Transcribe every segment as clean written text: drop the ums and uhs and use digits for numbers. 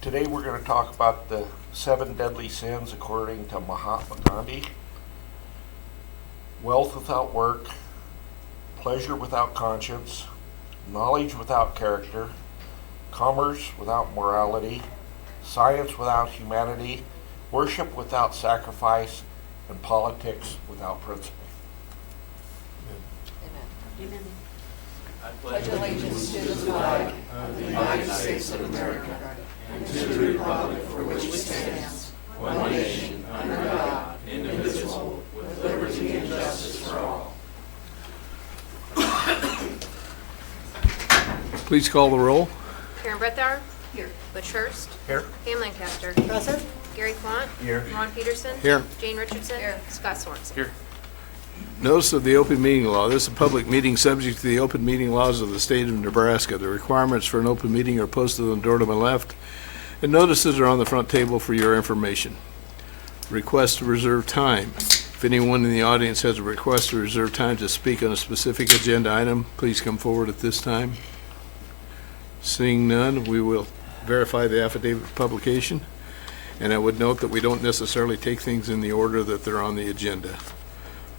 Today we're going to talk about the 7 deadly sins according to Mahatma Gandhi. Wealth without work, pleasure without conscience, knowledge without character, commerce without morality, science without humanity, worship without sacrifice, and politics without principle. Amen. I pledge allegiance to the flag of the United States of America and to the republic for which it stands, one nation, under God, indivisible, with liberty and justice for all. Please call the roll. Karen Brethauer. Here. Butch Hurst. Here. Pam Lancaster. Present. Gary Quant. Here. Ron Peterson. Here. Jane Richardson. Here. Scott Sorensen. Here. Notice of the open meeting law. This is a public meeting subject to the open meeting laws of the state of Nebraska. The requirements for an open meeting are posted on the door to my left, and notices are on the front table for your information. Request to reserve time. If anyone in the audience has a request to reserve time to speak on a specific agenda item, please come forward at this time. Seeing none, we will verify the affidavit of publication, and I would note that we don't necessarily take things in the order that they're on the agenda.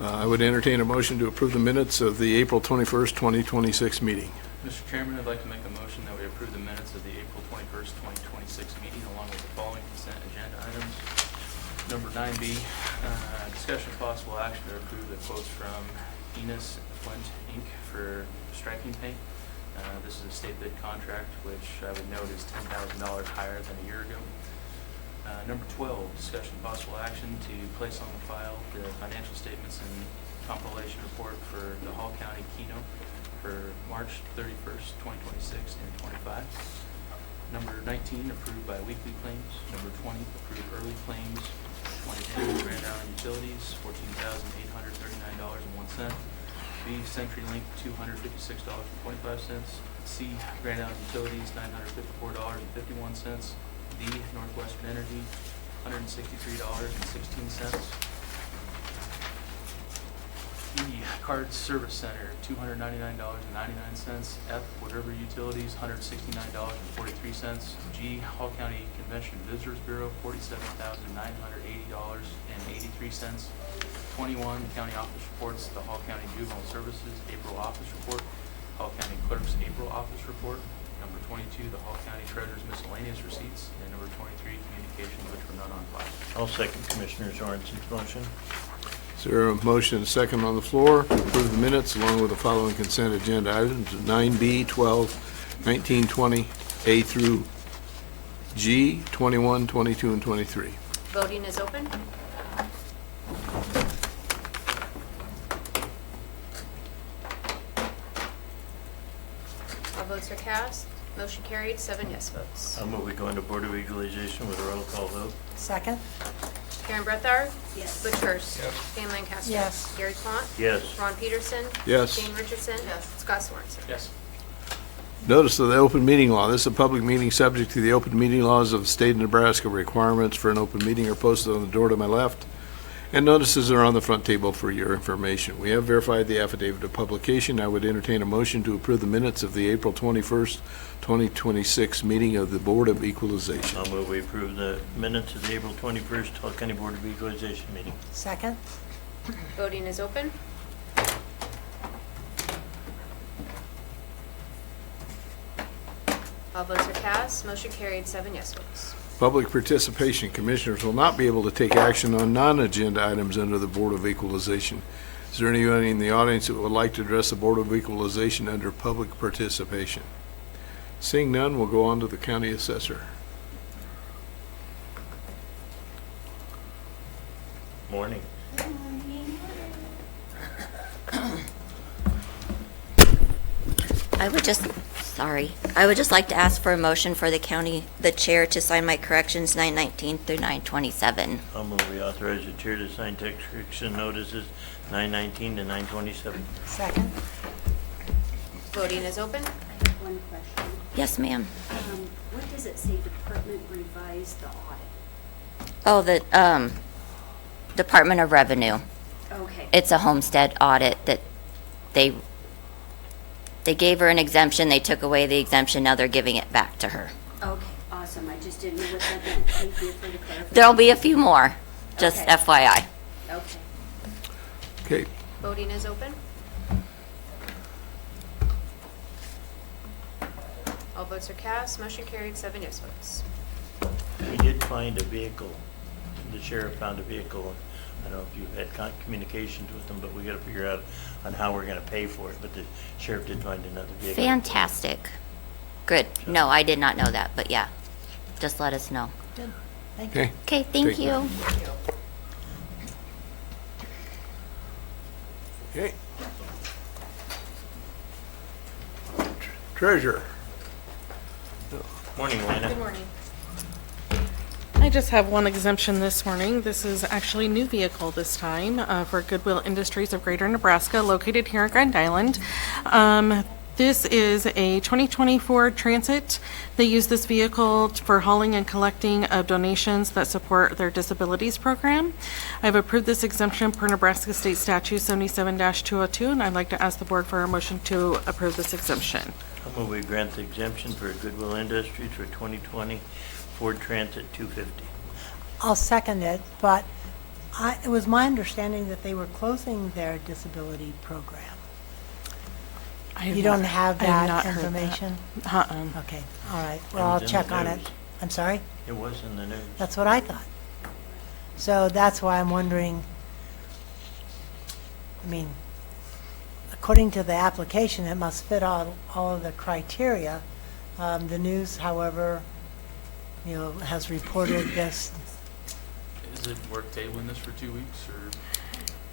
I would entertain a motion to approve the minutes of the April 21st, 2026 meeting. Mr. Chairman, I'd like to make a motion that we approve the minutes of the April 21st, 2026 meeting along with the following consent agenda items. Number 9B, discussion of possible action to approve the quotes from Enos Flint Inc. for striping paint. This is a state bid contract, which I would note is $10,000 higher than a year ago. Number 12, discussion of possible action to place on the file the financial statements and compilation report for the Hall County Keno for March 31st, 2026 and 25. Number 19, approved by weekly claims. Number 20, approved early claims. 22, Grand Island Utilities, $14,839.01. B, CenturyLink, $256.25. C, Grand Island Utilities, $954.51. D, Northwestern Energy, $163.16. E, Cards Service Center, $299.99. F, Wood River Utilities, $169.43. G, Hall County Convention Visitors Bureau, $47,980.83. 21, County Office Reports, the Hall County Juvenile Services April Office Report, Hall County Clerk's April Office Report. Number 22, the Hall County Treasurer's Miscellaneous Receipts, and number 23, Communications, which were none on file. I'll second Commissioner Sorensen's motion. Is there a motion and a second on the floor to approve the minutes along with the following consent agenda items, 9B, 12, 19, 20, A through G, 21, 22, and 23? Voting is open. All votes are cast. Motion carried, 7 yes votes. I'll move we go into Board of Equalization with a roll call vote. Second. Karen Brethauer. Yes. Butch Hurst. Yes. Pam Lancaster. Yes. Gary Quant. Yes. Ron Peterson. Yes. Jane Richardson. Yes. Scott Sorensen. Yes. Notice of the open meeting law. This is a public meeting subject to the open meeting laws of the state of Nebraska. Requirements for an open meeting are posted on the door to my left, and notices are on the front table for your information. We have verified the affidavit of publication. I would entertain a motion to approve the minutes of the April 21st, 2026 meeting of the Board of Equalization. I'll move we approve the minutes of the April 21st Hall County Board of Equalization meeting. Second. Voting is open. All votes are cast. Motion carried, 7 yes votes. Public participation. Commissioners will not be able to take action on non-agenda items under the Board of Equalization. Is there anyone in the audience that would like to address the Board of Equalization under public participation? Seeing none, we'll go on to the county assessor. Morning. I would just like to ask for a motion for the chair to sign my corrections 919 through 927. I'll move we authorize the chair to sign text correction notices 919 to 927. Second. Voting is open. I have one question. Yes, ma'am. What does it say, Department revised the audit? Oh, the Department of Revenue. Okay. It's a homestead audit that they gave her an exemption, they took away the exemption, now they're giving it back to her. Okay, awesome. awesome. I just didn't know what that meant. Thank you for the clarification. There'll be a few more, just Okay. FYI. Okay. Okay, Voting is open. All votes are cast. Motion carried, 7 yes votes. We did find a vehicle. The sheriff found a vehicle. I don't know if you've had communications with them, but we gotta figure out on how we're gonna pay for it. But the sheriff did find another vehicle. Fantastic. Good. No, I did not know that, but yeah, just let us know. okay. Okay, thank Great. you. Okay. Treasurer. Morning, Lana. Good morning. I just have one exemption this morning. This is actually a new vehicle this time for Goodwill Industries of Greater Nebraska, located here in Grand Island. This is a 2024 Transit. They use this vehicle for hauling and collecting of donations that support their disabilities program. I've approved this exemption per Nebraska State Statute 77-202, and I'd like to ask the board for a motion to approve this exemption. How move we grant the exemption for Goodwill Industries for 2020 Ford Transit 250? I'll second it, but it was my understanding that they were closing their disability program. I have You don't not- have I have that not heard that. information? Uh-uh. Okay, all right, It well, I'll was in check the on it. news. I'm sorry? It was in the news. That's what I thought. So that's why I'm wondering, I mean, according to the application, it must fit all of the criteria. The news, however, has reported this. Is it worth tabling this for 2 weeks, or?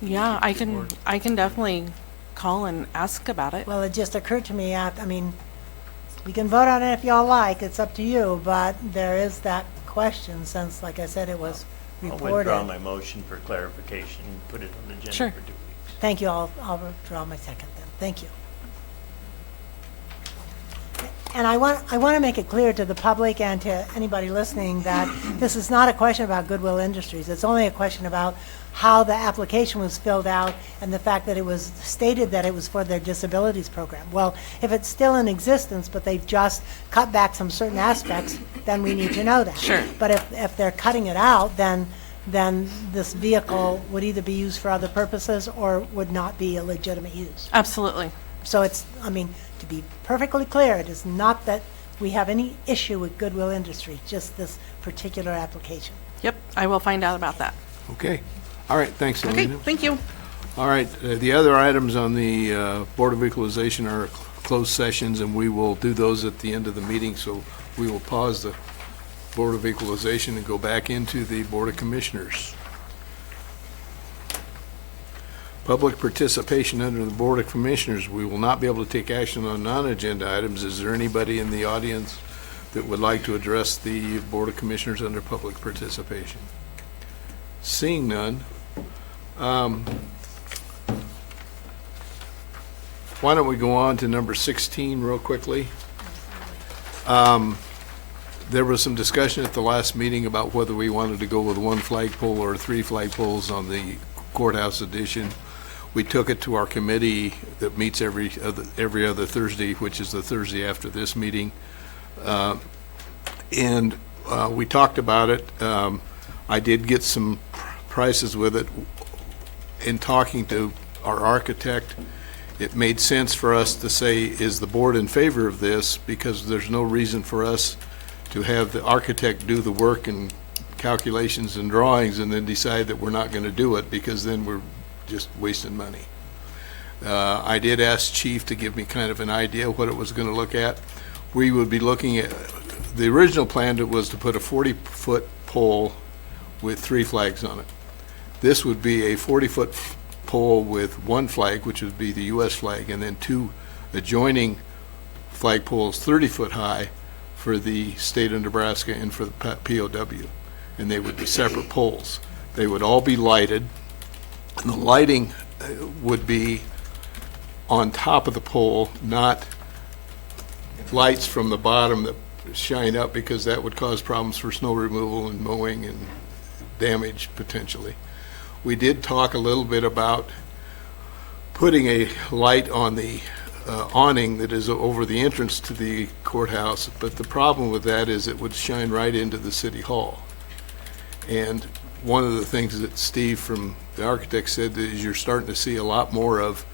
Yeah, I Good can, board. I can definitely call and ask about it. Well, it just occurred to me, I mean, we can vote on it if y'all like, it's up to you, but there is that question since, like I said, it was I'll reported. withdraw my motion for clarification and put it on the agenda Sure. for 2 weeks. Thank you, I'll withdraw my second then, thank you. And I want to make it clear to the public and to anybody listening that this is not a question about Goodwill Industries. It's only a question about how the application was filled out and the fact that it was stated that it was for their disabilities program. Well, if it's still in existence, but they've just cut back some certain aspects, then we need to know that. Sure. But if they're cutting it out, then this vehicle would either be used for other purposes or would not be a legitimate use. Absolutely. So it's, I mean, to be perfectly clear, it is not that we have any issue with Goodwill Industries, just this particular application. Yep, I will find out about that. Okay. All right, thanks, Okay, Elena. thank you. All right, the other items on the Board of Equalization are closed sessions, and we will do those at the end of the meeting, so we will pause the Board of Equalization and go back into the Board of Commissioners. Public participation under the Board of Commissioners. We will not be able to take action on non-agenda items. Is there anybody in the audience that would like to address the Board of Commissioners under public participation? Seeing none, why don't we go on to number 16 real quickly? There was some discussion at the last meeting about whether we wanted to go with 1 flagpole or 3 flagpoles on the courthouse addition. We took it to our committee that meets every other Thursday, which is the Thursday after this meeting. And we talked about it. I did get some prices with it. In talking to our architect, it made sense for us to say, is the board in favor of this? Because there's no reason for us to have the architect do the work and calculations and drawings and then decide that we're not going to do it, because then we're just wasting money. I did ask Chief to give me kind of an idea what it was going to look at. We would be looking at, the original plan was to put a 40-foot pole with 3 flags on it. This would be a 40-foot pole with 1 flag, which would be the U.S. flag, and then 2 adjoining flagpoles 30-foot high for the state of Nebraska and for the POW. And they would be separate poles. They would all be lighted. And the lighting would be on top of the pole, not lights from the bottom that shine up, because that would cause problems for snow removal and mowing and damage potentially. We did talk a little bit about putting a light on the awning that is over the entrance to the courthouse, but the problem with that is it would shine right into the city hall. And one of the things that Steve from the architect said is you're starting to see a lot more of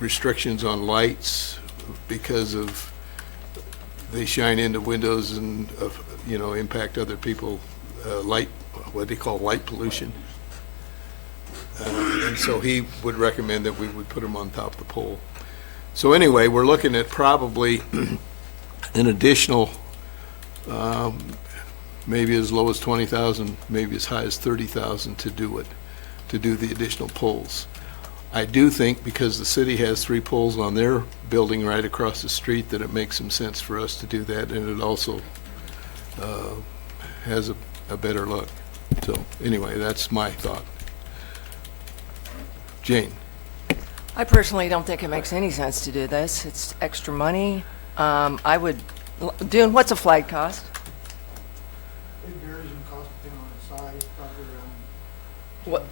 restrictions on lights because of they shine into windows and impact other people. Light, what they call light pollution. And so he would recommend that we would put them on top of the pole. So anyway, we're looking at probably an additional, maybe as low as 20,000, maybe as high as 30,000 to do it, to do the additional poles. I do think because the city has 3 poles on their building right across the street that it makes some sense for us to do that, and it also has a better look. So anyway, that's my thought. Jane? I personally don't think it makes any sense to do this. It's extra money. Dune, what's a flag cost? It varies in cost depending on its size, probably around What?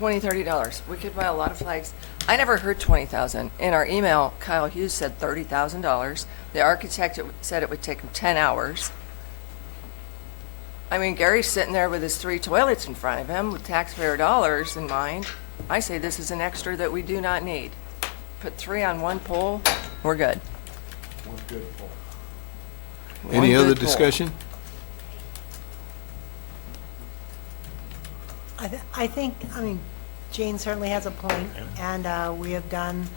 $30. $20. We could buy a lot of flags. I never heard 20,000. In our email, Kyle Hughes said $30,000. The architect said it would take him 10 hours. I mean, Gary's sitting there with his 3 toilets in front of him with taxpayer dollars in mind. I say this is an extra that we do not need. Put 3 on 1 pole, we're good. One good pole. Any One other good pole. discussion? I think, Jane certainly has a point, and we have done,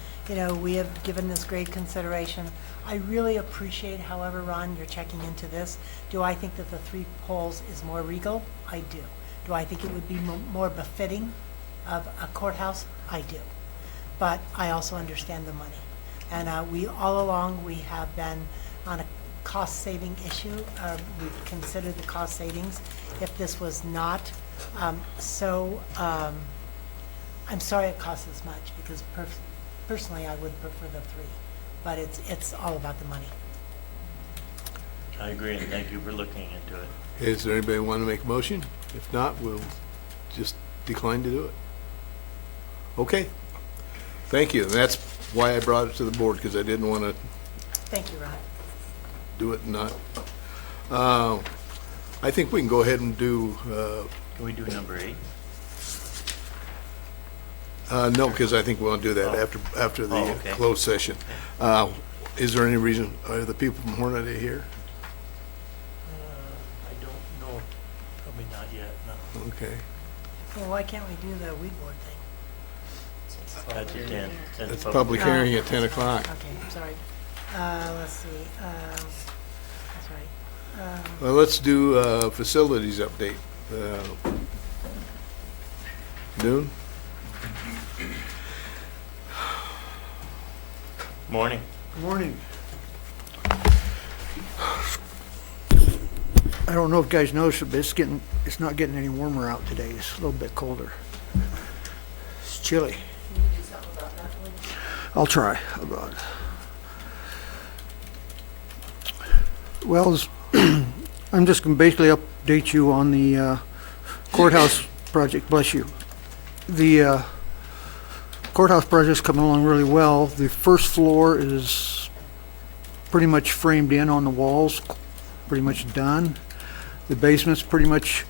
we have given this great consideration. I really appreciate, however, Ron, you're checking into this. Do I think that the 3 poles is more regal? I do. Do I think it would be more befitting of a courthouse? I do. But I also understand the money. And all along, we have been on a cost-saving issue. We've considered the cost savings. If this was not I'm sorry it costs this much, because personally, I would prefer the 3. But it's all about the money. I agree, and thank you for looking into it. Is there anybody want to make a motion? If not, we'll just decline to do it. Okay. Thank you. And that's why I brought it to the board, because I didn't want to Thank you, Ron. do it and not. I think we can go ahead and do, Can we do number 8? no, because I think we'll do that after the okay. closed session. Is there any reason, are the people from Hornaday here? I don't know, probably not yet, no. Okay. Well, why can't we do the weed board thing? That's at 10. It's a public hearing at 10 o'clock. Okay, I'm sorry. Let's see, that's right. Well, let's do facilities update. Noon? Morning. Morning. I don't know if you guys noticed it, but it's not getting any warmer out today. It's a little bit colder. It's chilly. I'll try. About it. Well, I'm just going to basically update you on the courthouse project. Bless you. The courthouse project's coming along really well. The first floor is pretty much framed in on the walls, pretty much done. The basement's pretty much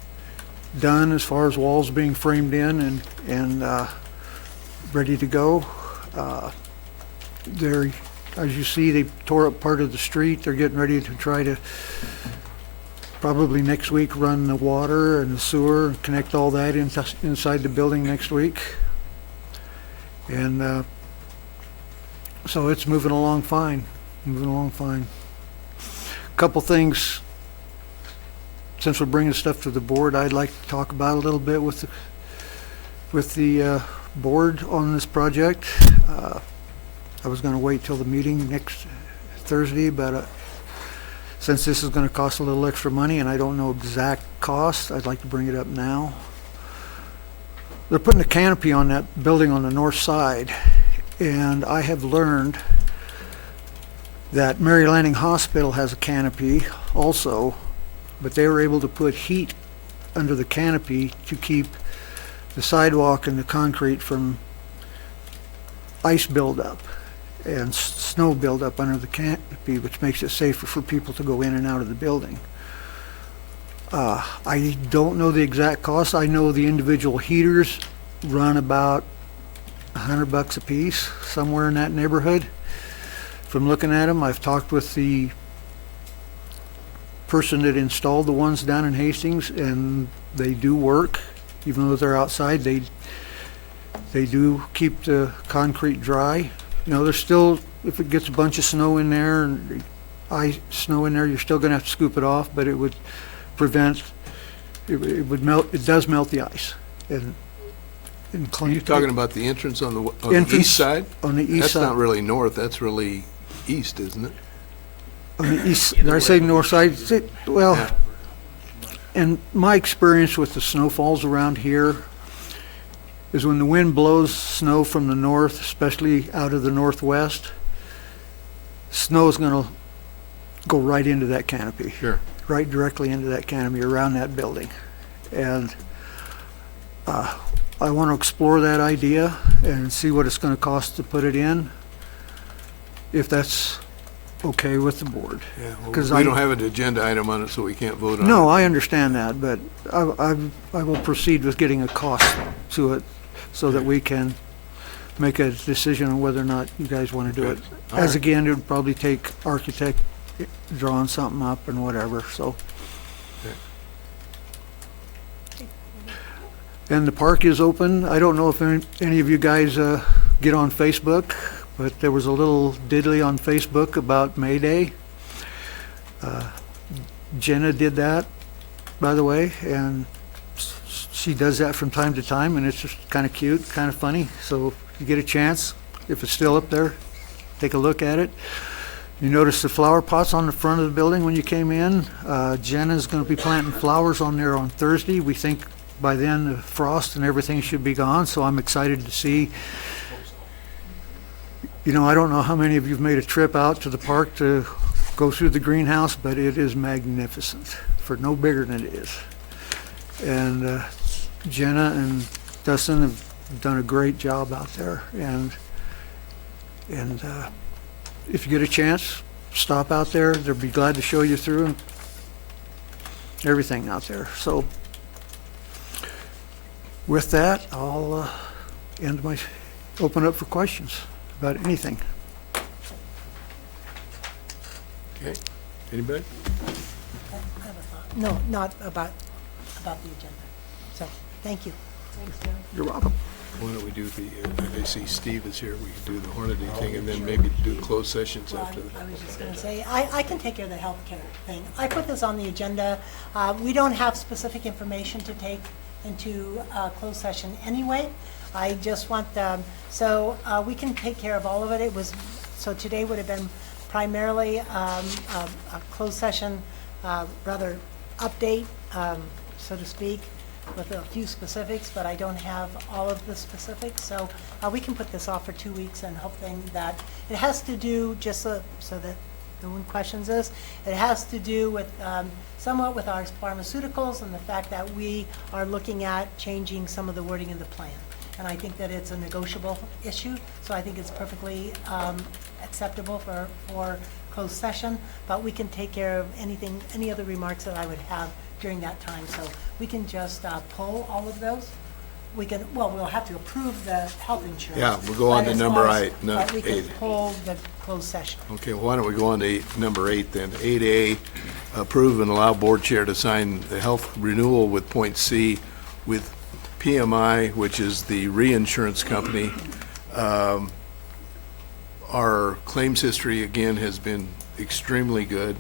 done as far as walls being framed in and ready to go. They're, as you see, they tore up part of the street. They're getting ready to try to probably next week run the water and the sewer, connect all that inside the building next week. And so it's moving along fine, Couple things, since we're bringing stuff to the board, I'd like to talk about a little bit with the board on this project. I was going to wait till the meeting next Thursday, but since this is going to cost a little extra money and I don't know exact cost, I'd like to bring it up now. They're putting a canopy on that building on the north side, and I have learned that Mary Lanning Hospital has a canopy also, but they were able to put heat under the canopy to keep the sidewalk and the concrete from ice buildup and snow buildup under the canopy, which makes it safer for people to go in and out of the building. I don't know the exact cost. I know the individual heaters run about $100 a piece, somewhere in that neighborhood. From looking at them, I've talked with the person that installed the ones down in Hastings, and they do work, even though they're outside. They do keep the concrete dry. You know, there's still, if it gets a bunch of snow in there and snow in there, you're still going to have to scoop it off, but it would prevent, it would melt, it does melt the ice. And clean. You're talking about the entrance on the the Entrance east side? on the east That's side. not really north, that's really east, isn't it? On the east, did I say north side? Well, Yeah. and my experience with the snowfalls around here is when the wind blows snow from the north, especially out of the northwest, snow is going to go right into that canopy. Sure. Right directly into that canopy around that building. And I want to explore that idea and see what it's going to cost to put it in, if that's okay with the board. Yeah, well, 'Cause we I- don't have an agenda item on it, so we can't vote on it. No, I understand that, but I will proceed with getting a cost to it so that we can make a decision on whether or not you guys want to do it. All As right. again, it would probably take architect drawing something up and whatever, so. And the park is open. I don't know if any of you guys get on Facebook, but there was a little diddly on Facebook about May Day. Jenna did that, by the way, and she does that from time to time, and it's just kind of cute, kind of funny. So if you get a chance, if it's still up there, take a look at it. You notice the flower pots on the front of the building when you came in. Jenna's going to be planting flowers on there on Thursday. We think by then the frost and everything should be gone, so I'm excited to see. You know, I don't know how many of you have made a trip out to the park to go through the greenhouse, but it is magnificent, for no bigger than it is. And Jenna and Dustin have done a great job out there, and if you get a chance, stop out there. They'll be glad to show you through everything out there. So with that, I'll open up for questions about anything. Okay, anybody? I have a thought. No, not about the agenda. So, thank you. You're welcome. Why don't we do I see Steve is here, we can do the Hornady thing, and then maybe do closed sessions Well, after that. I was just going to say, I can take care of the healthcare thing. I put this on the agenda. We don't have specific information to take into closed session anyway. I just want, so we can take care of all of it. So today would have been primarily a closed session, rather update, so to speak, with a few specifics, but I don't have all of the specifics. So we can put this off for 2 weeks and hoping that it has to do, just so that no one questions this, it has to do with somewhat with our pharmaceuticals and the fact that we are looking at changing some of the wording in the plan. And I think that it's a negotiable issue, so I think it's perfectly acceptable for closed session, but we can take care of anything, any other remarks that I would have during that time. So we can just pull all of those. We can, well, we'll have to approve the health insurance. Yeah, we'll go on but to as number far as- eight, no, But we can 8. pull the closed session. Okay, why don't we go on to number 8 then? 8A, approve and allow board chair to sign the health renewal with Point C with PMI, which is the reinsurance company. Our claims history, again, has been extremely good.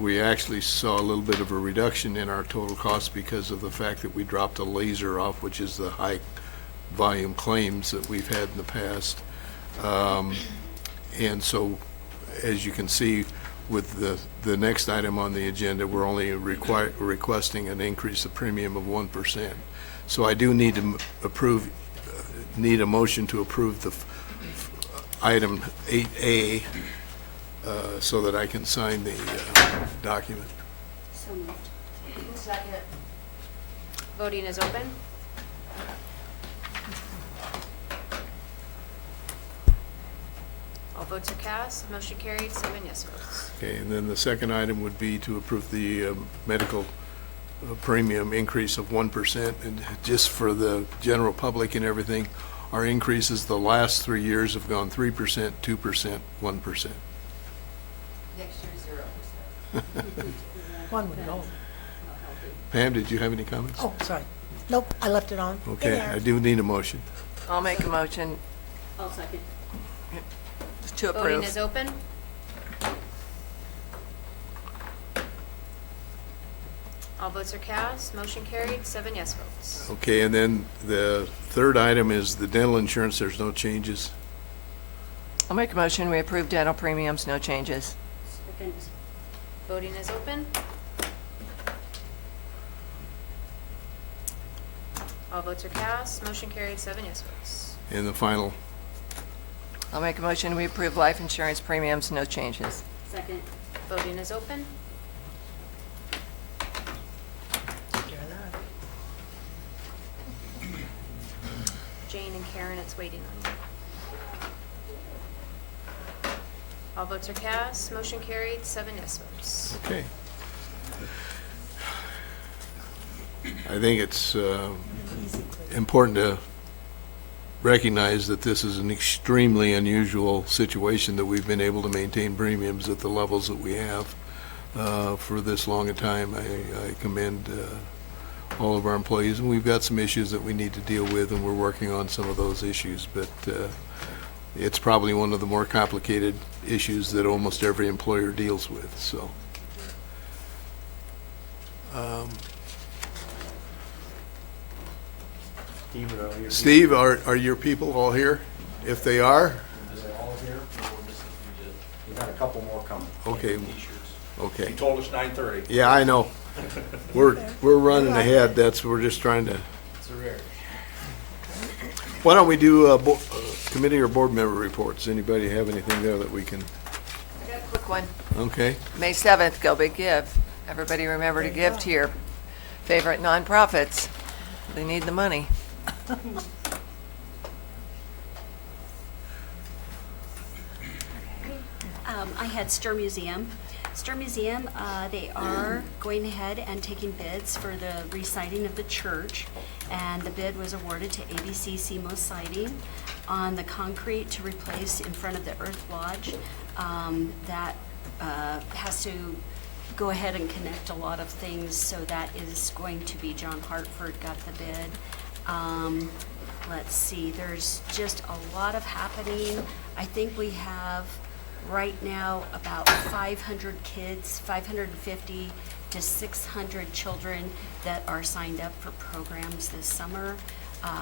We actually saw a little bit of a reduction in our total cost because of the fact that we dropped a laser off, which is the high volume claims that we've had in the past. And so, as you can see, with the next item on the agenda, we're only requesting an increase of premium of 1%. So I do need to need a motion to approve the item 8A, so that I can sign the document. So moved. Second. Voting is open. votes are cast, motion carried, 7 yes votes. Okay, and then the second item would be to approve the medical premium increase of 1%. And just for the general public and everything, our increases the last 3 years have gone 3%, 2%, 1%. Next year, 0%. One would go. Pam, did you have any comments? Oh, sorry. Nope, I left it on. In Okay, there. I do need a motion. I'll make a motion I'll second. to Voting approve. is open. All votes are cast, motion carried, 7 yes votes. Okay, and then the third item is the dental insurance. There's no changes. I'll make a motion, we approve dental premiums, no changes. Second. Voting is open. All votes are cast, motion carried, 7 yes votes. And the final, I'll make a motion, we approve life insurance premiums, no changes. Second. Voting is open. Take care of that. Jane and Karen, it's waiting on you. All votes are cast, motion carried, 7 yes votes. okay. I think it's important to recognize that this is an extremely unusual situation that we've been able to maintain premiums at the levels that we have for this long a time. I commend all of our employees, and we've got some issues that we need to deal with, and we're working on some of those issues, but it's probably one of the more complicated issues that almost every employer deals with, so. Steve, are all your Steve, are your people all here? If they are, Is it all here? We got a couple more coming. okay, T-shirts. okay. You told us 9:30. Yeah, I know. We're running ahead. We're just trying to. It's a rare. Why don't we do committee or board member reports? Anybody have anything there that we can? I got a quick one. Okay. May 7th, Go Big Give. Everybody remember to give to your favorite nonprofits. They need the money. I had Stir Museum. Stir Museum, they are going ahead and taking bids for the re-siding of the church, and the bid was awarded to ABC Semo Siding on the concrete to replace in front of the Earth Lodge. That has to go ahead and connect a lot of things, so that is going to be John Hartford got the bid. Let's see, there's just a lot of happening. I think we have right now about 500 kids, 550 to 600 children that are signed up for programs this summer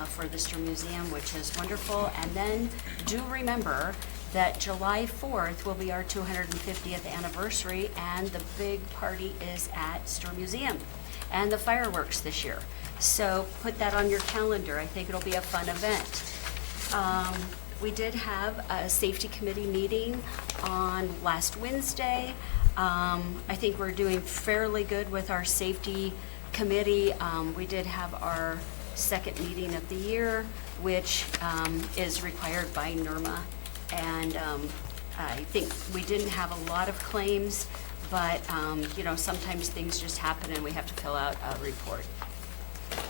for the Stir Museum, which is wonderful. And then do remember that July 4th will be our 250th anniversary, and the big party is at Stir Museum, and the fireworks this year. So put that on your calendar. I think it'll be a fun event. We did have a safety committee meeting on last Wednesday. I think we're doing fairly good with our safety committee. We did have our second meeting of the year, which is required by NERMA. And I think we didn't have a lot of claims, but you know, sometimes things just happen and we have to fill out a report.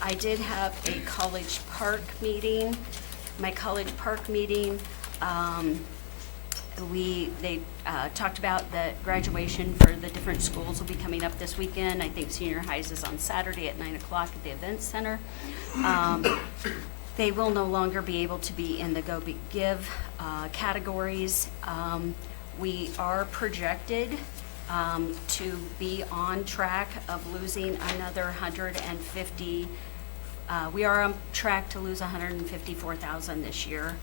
I did have a College Park meeting. My College Park meeting, they talked about the graduation for the different schools will be coming up this weekend. I think senior highs is on Saturday at 9 o'clock at the event center. They will no longer be able to be in the Go Big Give categories. We are projected to be on track of losing another 150. We are on track to lose 154,000 this year.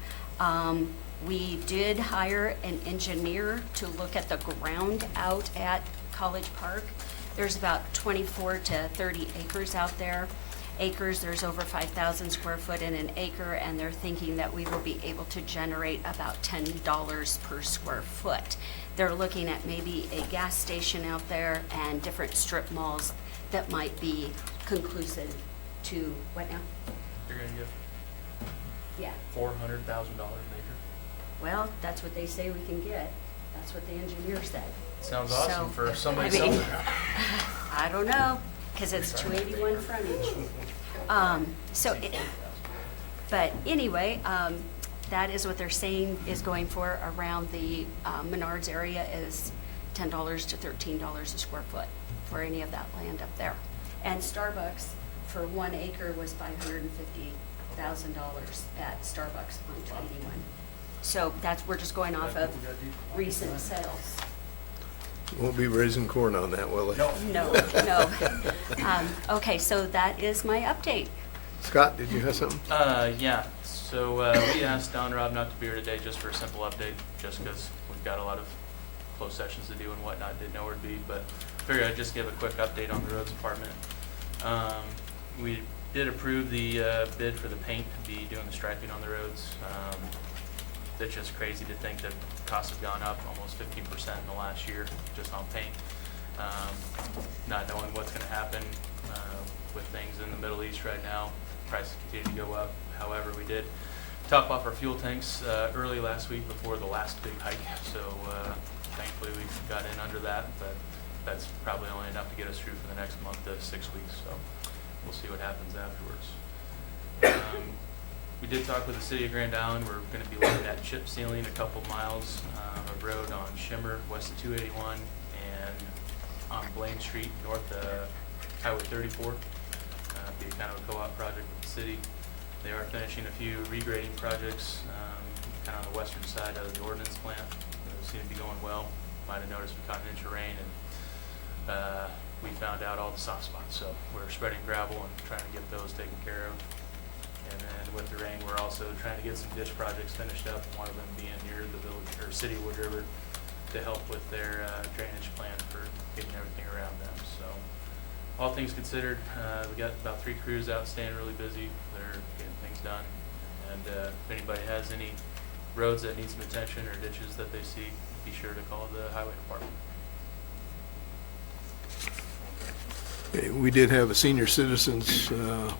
We did hire an engineer to look at the ground out at College Park. There's about 24 to 30 acres out there. There's over 5,000 square foot in an acre, and they're thinking that we will be able to generate about $10 per square foot. They're looking at maybe a gas station out there and different strip malls that might be conclusive to, what now? You're gonna give Yeah. $400,000 an acre? Well, that's what they say we can get. That's what the engineer said. Sounds awesome So, for somebody I mean, selling. I don't know, because it's 281 frontage. But anyway, that is what they're saying is going for around the Menards area is $10 to $13 a square foot for any of that land up there. And Starbucks for 1 acre was $550,000 at Starbucks on 281. So that's, we're just going off of recent sales. Won't be raising corn on that, will they? No. Okay, so that is my update. Scott, did you have something? Yeah, so we asked Don Rob not to be here today just for a simple update, just because we've got a lot of closed sessions to do and whatnot, didn't know where to be, but figured I'd just give a quick update on the roads department. We did approve the bid for the paint to be doing the striping on the roads. It's just crazy to think that costs have gone up almost 15% in the last year just on paint. Not knowing what's going to happen with things in the Middle East right now. Prices continue to go up. However, we did top off our fuel tanks early last week before the last big hike. So thankfully we got in under that, but that's probably only enough to get us through for the next month to 6 weeks. So we'll see what happens afterwards. We did talk with the city of Grand Island. We're going to be looking at chip sealing a couple miles of road on Shimmer west of 281 and on Blaine Street north of Highway 34. Be kind of a co-op project with the city. They are finishing a few regrading projects kind of on the western side of the ordnance plant. Those seem to be going well. Might have noticed we caught an inch of rain and we found out all the soft spots. So we're spreading gravel and trying to get those taken care of. And then with the rain, we're also trying to get some ditch projects finished up, one of them being near the village or city of Wood River to help with their drainage plan for getting everything around them. So all things considered, we got about 3 crews out staying really busy. They're getting things done. And if anybody has any roads that need some attention or ditches that they see, be sure to call the highway department. Okay, we did have a senior citizens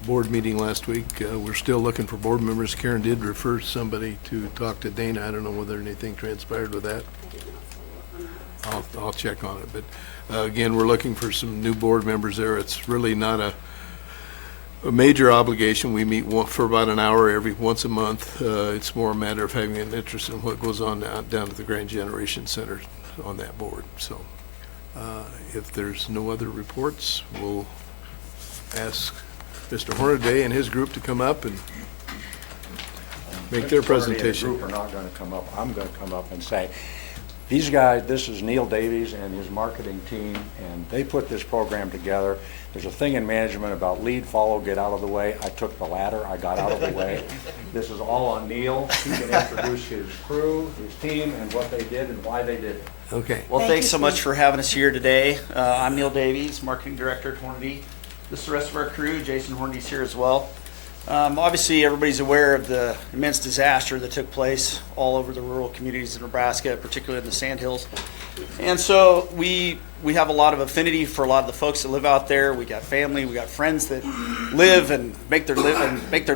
board meeting last week. We're still looking for board members. Karen did refer somebody to talk to Dana. I don't know whether anything transpired with that. I'll check on it. But again, we're looking for some new board members there. It's really not a major obligation. We meet for about an hour once a month. It's more a matter of having an interest in what goes on down at the Grand Generation Center on that board. So. If there's no other reports, we'll ask Mr. Hornaday and his group to come up and make their presentation. The group are not going to come up. I'm going to come up and say, these guys, this is Neil Davies and his marketing team, and they put this program together. There's a thing in management about lead, follow, get out of the way. I took the latter. I got out of the way. This is all on Neil. He can introduce his crew, his team, and what they did and why they did it. Okay. Well, Thank thanks you, so much Steve. for having us here today. I'm Neil Davies, Marketing Director at Hornady. This is the rest of our crew. Jason Hornady's here as well. Obviously, everybody's aware of the immense disaster that took place all over the rural communities of Nebraska, particularly in the Sandhills. And so we have a lot of affinity for a lot of the folks that live out there. We got family, we got friends that live and make their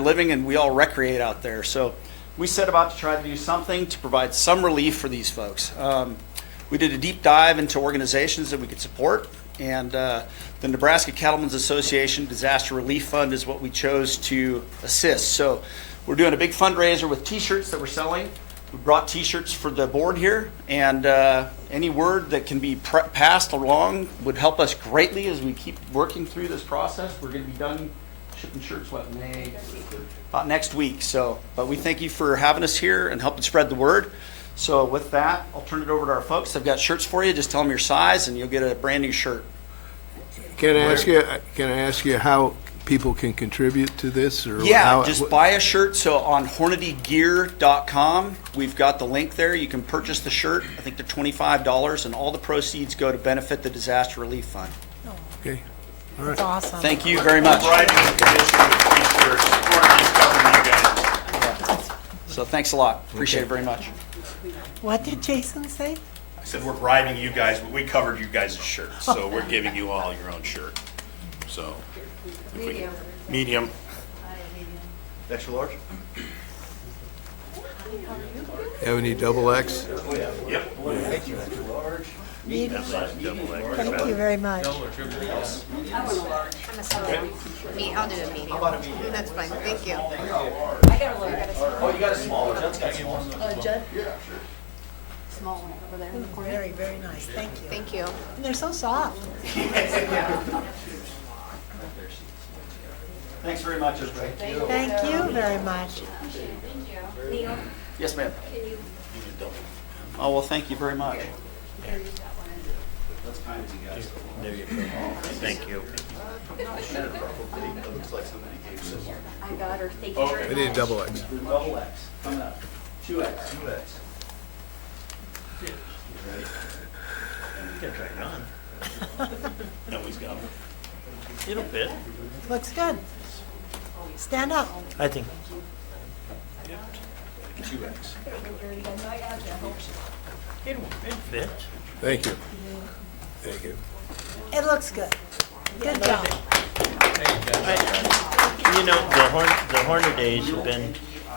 living, and we all recreate out there. So we set about to try to do something to provide some relief for these folks. We did a deep dive into organizations that we could support, and the Nebraska Cattlemen's Association Disaster Relief Fund is what we chose to assist. So we're doing a big fundraiser with t-shirts that we're selling. We brought t-shirts for the board here, and any word that can be passed along would help us greatly as we keep working through this process. We're going to be done shipping shirts, May? About next week. So, but we thank you for having us here and helping spread the word. So with that, I'll turn it over to our folks. They've got shirts for you. Just tell them your size, and you'll get a brand new shirt. Can I ask you how people can contribute to this? Or Yeah, just buy a shirt. So on HornadyGear.com, we've got the link there. You can purchase the shirt. I think they're $25, and all the proceeds go to benefit the Disaster Relief Fund. Okay. All That's right. awesome. Thank you very much. So thanks a lot. Appreciate it very much. What did Jason say? I said, we're bribing you guys, but we covered you guys' shirts, so we're giving you all your own shirt. So. Medium. Medium. Extra large? Have any double X? Thank you very much. Double or triple X? I'm a small. I'll do a medium. That's fine, thank you. Oh, you got a smaller, that's got smaller. Small one over there in the corner. Very, very nice, thank you. Thank you. And they're so soft. Thanks very much, Ray. Thank you very much. Neil, Yes, ma'am. can you Oh, well, thank you very much. There you go. Thank you. I got her. Thank you very I much. need a double X. Double X, coming up. 2X. Get right on. No, he's got them. It'll fit. Looks good. Stand up. I think. 2X. It fits. Thank you. Thank you. It looks good. Good job. You know, the Horner Days have been,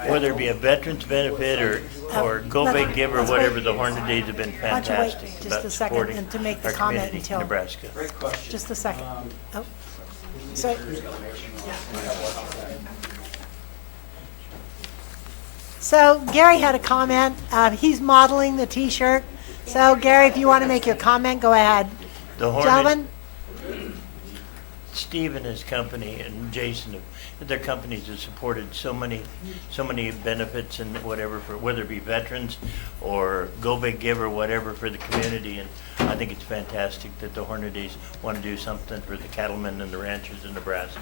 whether it be a veterans benefit or Go Big Give or let's whatever, wait. the Horner Days have been Why don't you wait fantastic just about a second supporting and to make the our comment community until- in Nebraska. Great question. Just a second. Oh, so, so Gary had a comment. He's modeling the T-shirt. So Gary, if you want to make your comment, go ahead. The Hornet, Gentlemen, Steve and his company and Jason, their companies have supported so many benefits and whatever, for whether it be veterans or Go Big Give or whatever for the community. And I think it's fantastic that the Hornadies want to do something for the cattlemen and the ranchers in Nebraska.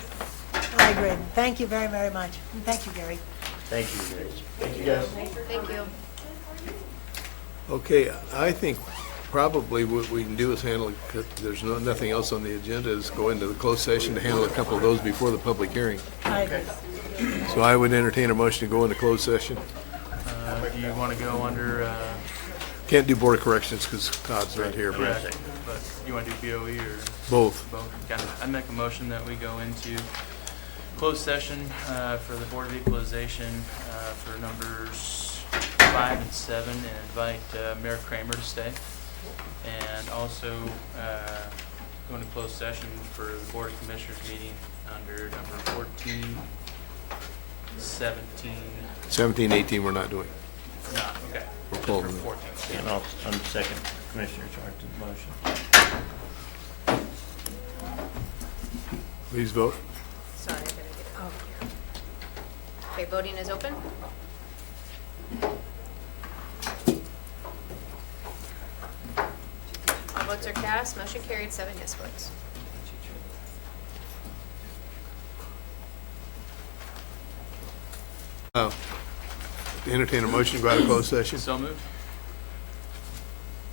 I agree. Thank you very, very much. And thank you, Gary. Thank you, guys. Thank you, guys. Thank you. Okay, I think probably what we can do is handle, there's nothing else on the agenda, is go into the closed session to handle a couple of those before the public hearing. I agree. So I would entertain a motion to go into closed session. Do you want to go under, Can't do Board of Corrections because Todd's not here, but correct, but you want to do BOE or both. both? Okay. I'd make a motion that we go into closed session for the Board of Equalization for numbers 5 and 7, and invite Mayor Kramer to stay. And also go into closed session for the Board of Commissioners meeting under number 14, 17, 17, 18, we're not doing. no, okay. We're pulling For them. 14. And I'll, on the second, Commissioner Sargent's motion. Please vote. Sorry, I gotta get it out here. Okay, voting is open. All votes are cast, motion carried, 7 yes votes. Entertain a motion to go out of closed session. So moved.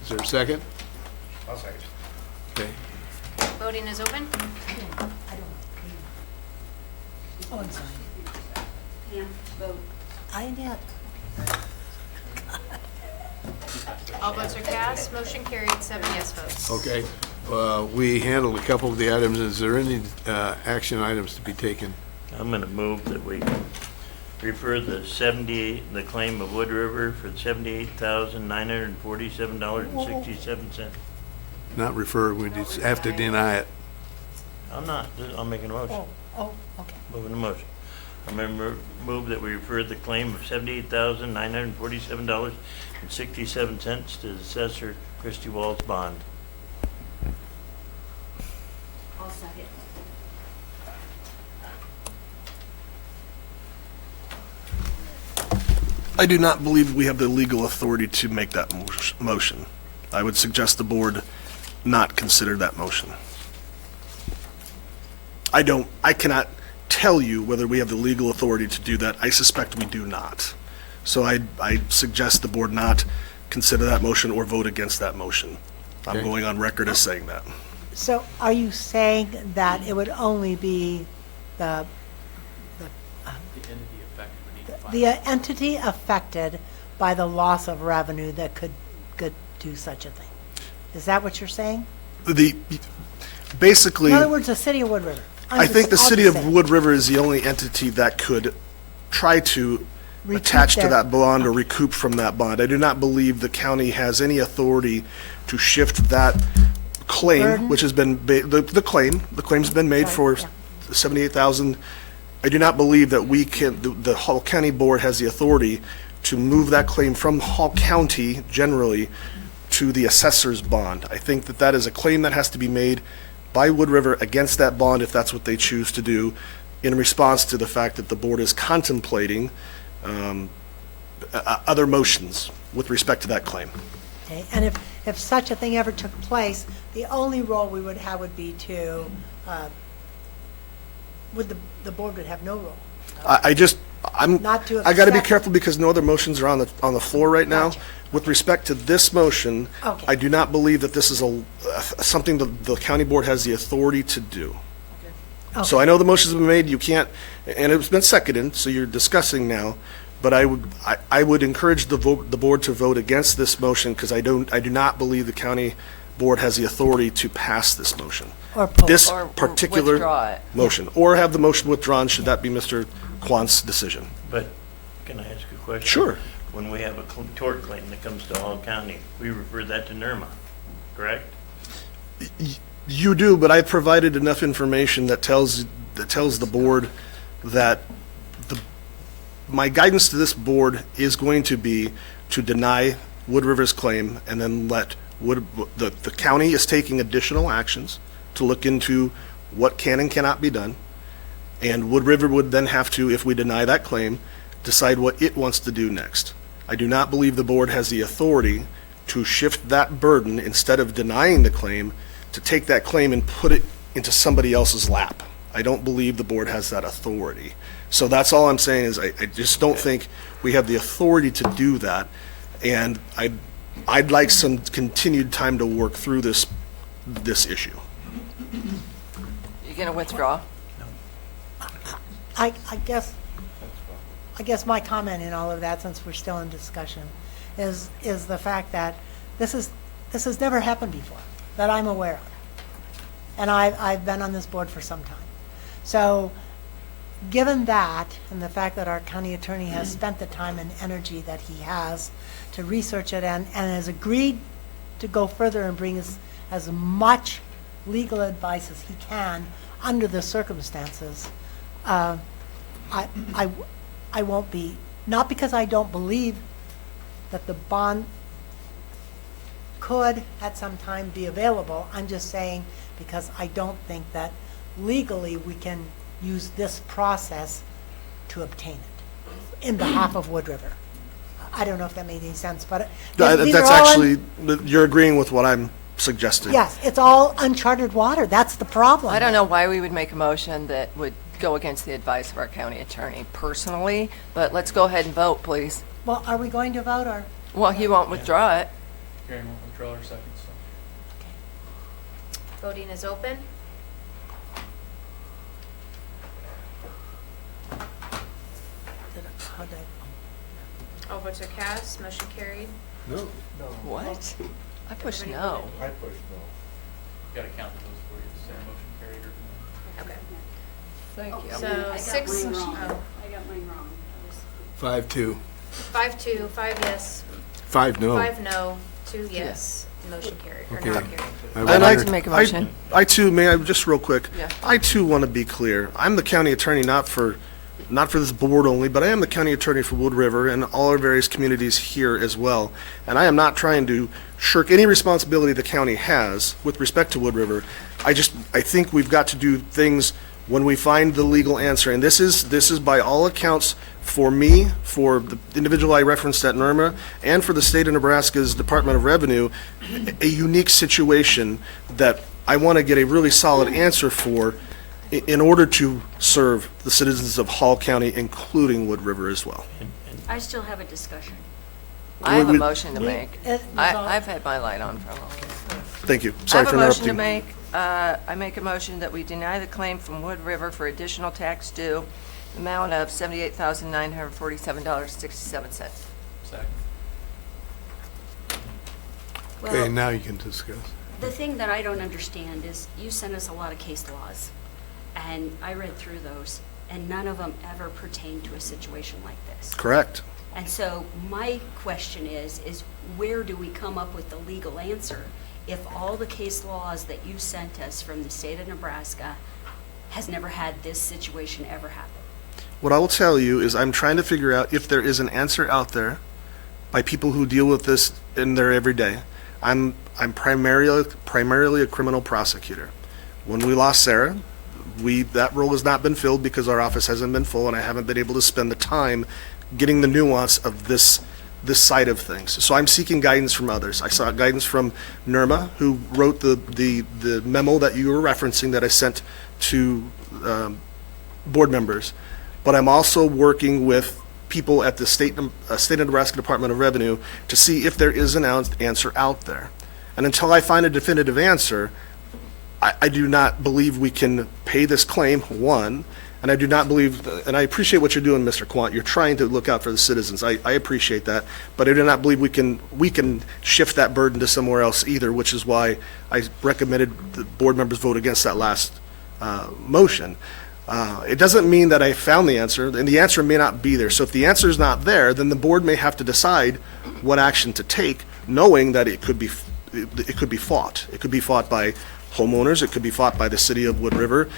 Is there a second? I'll second. Okay. Voting is open. Oh, I'm sorry. Pam, vote. I did. All votes are cast, motion carried, 7 yes votes. Okay. We handled a couple of the items. Is there any action items to be taken? I'm gonna move that we refer the claim of Wood River for $78,947.67. Not refer, we just have to deny it. I'm not, I'm making a motion. Oh, okay. Moving the motion. I'm gonna move that we refer the claim of $78,947.67 to the assessor Christy Walls Bond. I'll second. I do not believe we have the legal authority to make that motion. I would suggest the board not consider that motion. I cannot tell you whether we have the legal authority to do that. I suspect we do not. So I suggest the board not consider that motion or vote against that motion. I'm Okay. going on record as saying that. So are you saying that it would only be the The entity affected would need to file. the entity affected by the loss of revenue that could do such a thing? Is that what you're saying? Basically, In other words, the city of Wood River. I think the I'll city just of say it. Wood River is the only entity that could try to attached to their- that bond or recoup from that bond. I do not believe the county has any authority to shift that claim, Burden? which has been, the claim's been made for Sorry, 78,000. I do not believe that we can, the Hall County Board has the authority to move that claim from Hall County generally to the assessor's bond. I think that that is a claim that has to be made by Wood River against that bond if that's what they choose to do, in response to the fact that the board is contemplating other motions with respect to that claim. Okay, and if such a thing ever took place, the only role we would have would be to, the board would have no role. Not to I gotta be accept- careful because no other motions are on the floor right now. Gotcha. With respect to this motion, Okay. I do not believe that this is something the county board has the authority to do. So I know the motion's been made, you can't, and it's been seconded, so you're discussing now, but I would encourage the board to vote against this motion because I do not believe the county board has the authority to pass this motion. Or post. This Or particular withdraw it. motion, or have the motion withdrawn, should that be Mr. Quant's decision. But can I ask a question? Sure. When we have a tort claim that comes to Hall County, we refer that to NERMA, correct? You do, but I provided enough information that tells the board that my guidance to this board is going to be to deny Wood River's claim and then let the county is taking additional actions to look into what can and cannot be done. And Wood River would then have to, if we deny that claim, decide what it wants to do next. I do not believe the board has the authority to shift that burden instead of denying the claim, to take that claim and put it into somebody else's lap. I don't believe the board has that authority. So that's all I'm saying is I just don't think we have the authority to do that. And I'd like some continued time to work through this issue. You gonna withdraw? I guess my comment in all of that, since we're still in discussion, is the fact that this has never happened before, that I'm aware of. And I've been on this board for some time. So, given that, and the fact that our county attorney has spent the time and energy that he has to research it and has agreed to go further and bring us as much legal advice as he can under the circumstances, I won't be, not because I don't believe that the bond could at some time be available. I'm just saying because I don't think that legally we can use this process to obtain it in behalf of Wood River. I don't know if that made any sense, but these That's are all actually, you're agreeing with what I'm suggesting. yes, it's all uncharted water. That's the problem. I don't know why we would make a motion that would go against the advice of our county attorney personally, but let's go ahead and vote, please. Well, are we going to vote or? Well, he won't withdraw it. Karen won't withdraw her second, so. Voting is open. How'd I- All votes are cast. Motion carried. What? I pushed no. I pushed no. Gotta count the votes for you, to say motion carried or no. Okay. Thank you. So 6, I got mine wrong. 5-2. 5-2, 5 yes, 5 no. 5 no, 2 yes. Motion carried, or Okay. not carried. I'd like to make a motion. I too, may I, just real quick? Yeah. I too want to be clear. I'm the county attorney, not for this board only, but I am the county attorney for Wood River and all our various communities here as well. And I am not trying to shirk any responsibility the county has with respect to Wood River. I think we've got to do things when we find the legal answer. And this is by all accounts, for me, for the individual I referenced at NERMA, and for the state of Nebraska's Department of Revenue, a unique situation that I want to get a really solid answer for in order to serve the citizens of Hall County, including Wood River as well. I still have a discussion. I have a We- motion to make. it- I've had my light on for a long time. Thank you. I Sorry have for a motion to interrupting. make. I make a motion that we deny the claim from Wood River for additional tax due, amount of $78,947.67. Second. Okay, Well, now you can discuss. the thing that I don't understand is you sent us a lot of case laws, and I read through those, and none of them ever pertain to a situation like this. Correct. And so my question is where do we come up with the legal answer if all the case laws that you sent us from the state of Nebraska has never had this situation ever happen? What I will tell you is I'm trying to figure out if there is an answer out there by people who deal with this in their everyday. I'm primarily a criminal prosecutor. When we lost Sarah, that role has not been filled because our office hasn't been full, and I haven't been able to spend the time getting the nuance of this side of things. So I'm seeking guidance from others. I sought guidance from NERMA, who wrote the memo that you were referencing that I sent to board members. But I'm also working with people at the state of Nebraska Department of Revenue to see if there is an answer out there. And until I find a definitive answer, I do not believe we can pay this claim, one, and I do not believe, and I appreciate what you're doing, Mr. Quant. You're trying to look out for the citizens. I appreciate that, but I do not believe we can shift that burden to somewhere else either, which is why I recommended the board members vote against that last motion. It doesn't mean that I found the answer, and the answer may not be there. So if the answer is not there, then the board may have to decide what action to take, knowing that it could be fought. It could be fought by homeowners. It could be fought by the city of Wood River.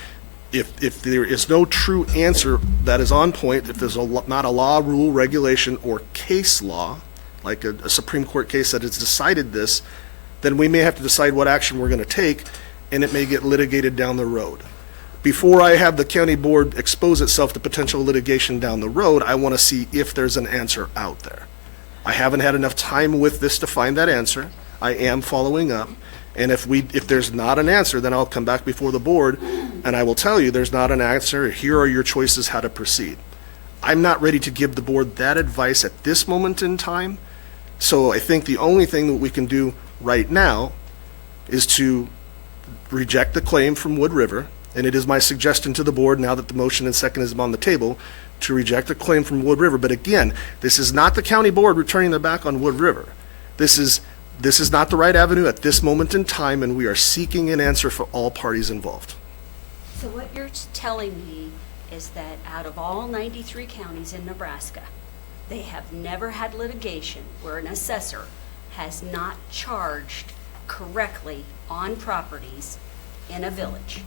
If there is no true answer that is on point, if there's not a law, rule, regulation, or case law, like a Supreme Court case that has decided this, then we may have to decide what action we're going to take, and it may get litigated down the road. Before I have the county board expose itself to potential litigation down the road, I want to see if there's an answer out there. I haven't had enough time with this to find that answer. I am following up. And if there's not an answer, then I'll come back before the board and I will tell you there's not an answer. Here are your choices how to proceed. I'm not ready to give the board that advice at this moment in time. So I think the only thing that we can do right now is to reject the claim from Wood River. And it is my suggestion to the board, now that the motion and second is on the table, to reject the claim from Wood River. But again, this is not the county board returning their back on Wood River. This is not the right avenue at this moment in time, and we are seeking an answer for all parties involved. So what you're telling me is that out of all 93 counties in Nebraska, they have never had litigation where an assessor has not charged correctly on properties in a village.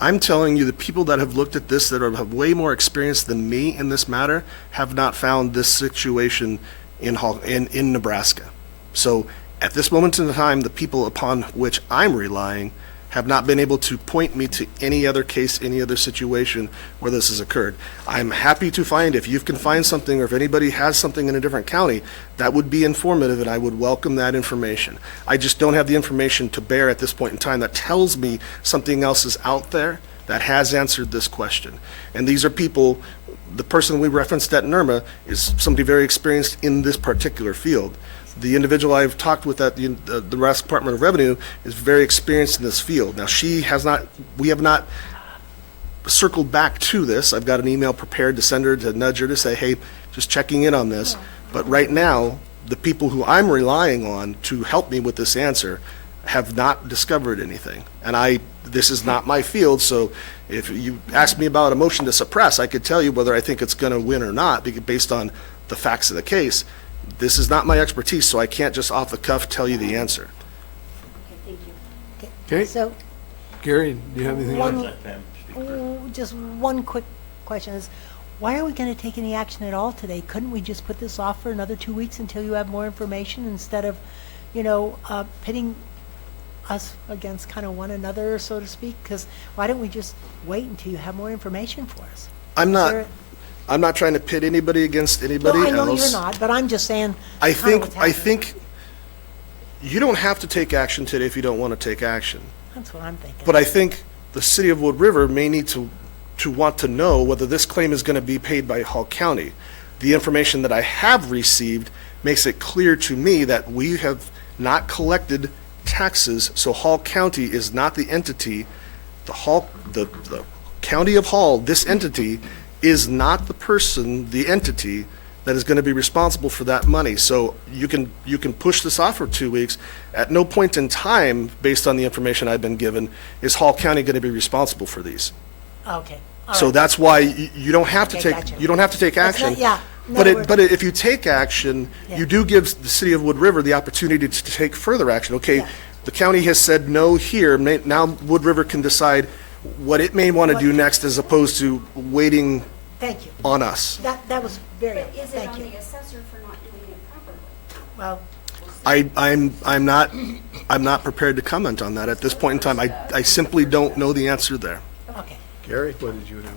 I'm telling you, the people that have looked at this that have way more experience than me in this matter have not found this situation in Nebraska. So at this moment in time, the people upon which I'm relying have not been able to point me to any other case, any other situation where this has occurred. I'm happy to find, if you can find something, or if anybody has something in a different county, that would be informative, and I would welcome that information. I just don't have the information to bear at this point in time that tells me something else is out there that has answered this question. And these are people, the person we referenced at NERMA is somebody very experienced in this particular field. The individual I've talked with at the Nebraska Department of Revenue is very experienced in this field. Now, we have not circled back to this. I've got an email prepared to send her, to nudge her to say, hey, just checking in on this. But right now, the people who I'm relying on to help me with this answer have not discovered anything. And this is not my field, so if you ask me about a motion to suppress, I could tell you whether I think it's going to win or not based on the facts of the case. This is not my expertise, so I can't just off the cuff tell you the answer. Okay, thank you. Okay, So, Gary, do you have anything? just one quick question is, why are we going to take any action at all today? Couldn't we just put this off for another 2 weeks until you have more information instead of, pitting us against kind of one another, so to speak? Because why don't we just wait until you have more information for us? I'm not trying to pit anybody against anybody else. No, I know you're not, but I'm just saying. I kinda what's think happening. you don't have to take action today if you don't want to take action. That's what I'm thinking. But I think the city of Wood River may need to want to know whether this claim is going to be paid by Hall County. The information that I have received makes it clear to me that we have not collected taxes, so Hall County is not the entity. The County of Hall, this entity, is not the entity that is going to be responsible for that money. So you can push this off for 2 weeks. At no point in time, based on the information I've been given, is Hall County going to be responsible for these. Okay, So right. that's why you don't have to Okay, take, gotcha. you don't have to take That's not- action. yeah. In But other it, words- but if you take action, Yeah. you do give the city of Wood River the opportunity to take further action. Okay, Yeah. the county has said no here, now Wood River can decide what it may want to do next as opposed to waiting Thank you. on us. That was very, But is it thank on you. the assessor for not doing it properly? Well, I'm not prepared to comment on that at this point in time. I simply don't know the answer there. okay, Gary, what did you have?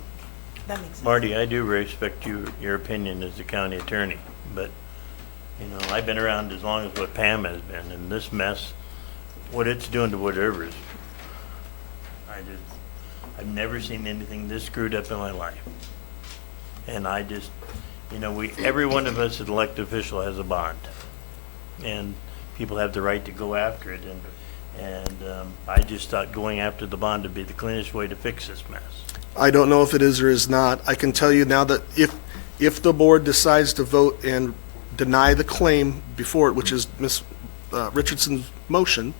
that makes sense. Marty, I do respect your opinion as the county attorney, but, you know, I've been around as long as what Pam has been, and this mess, what it's doing to Wood River is, I've never seen anything this screwed up in my life. And I just, you know, every one of us as elected official has a bond, and people have the right to go after it, and I just thought going after the bond would be the cleanest way to fix this mess. I don't know if it is or is not. I can tell you now that if the board decides to vote and deny the claim before it, which is Ms. Richardson's motion,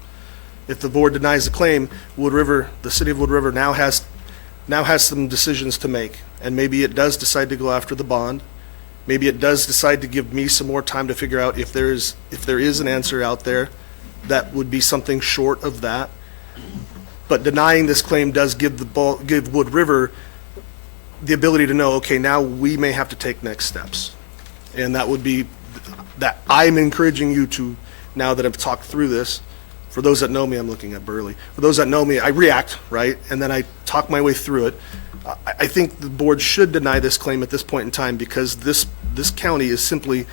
if the board denies the claim, Wood River, the city of Wood River now has some decisions to make. And maybe it does decide to go after the bond. Maybe it does decide to give me some more time to figure out if there is an answer out there that would be something short of that. But denying this claim does give Wood River the ability to know, okay, now we may have to take next steps. And that would be, that I'm encouraging you to, now that I've talked through this, for those that know me, I'm looking at Burley. For those that know me, I react, right? And then I talk my way through it. I think the board should deny this claim at this point in time because this county is simply,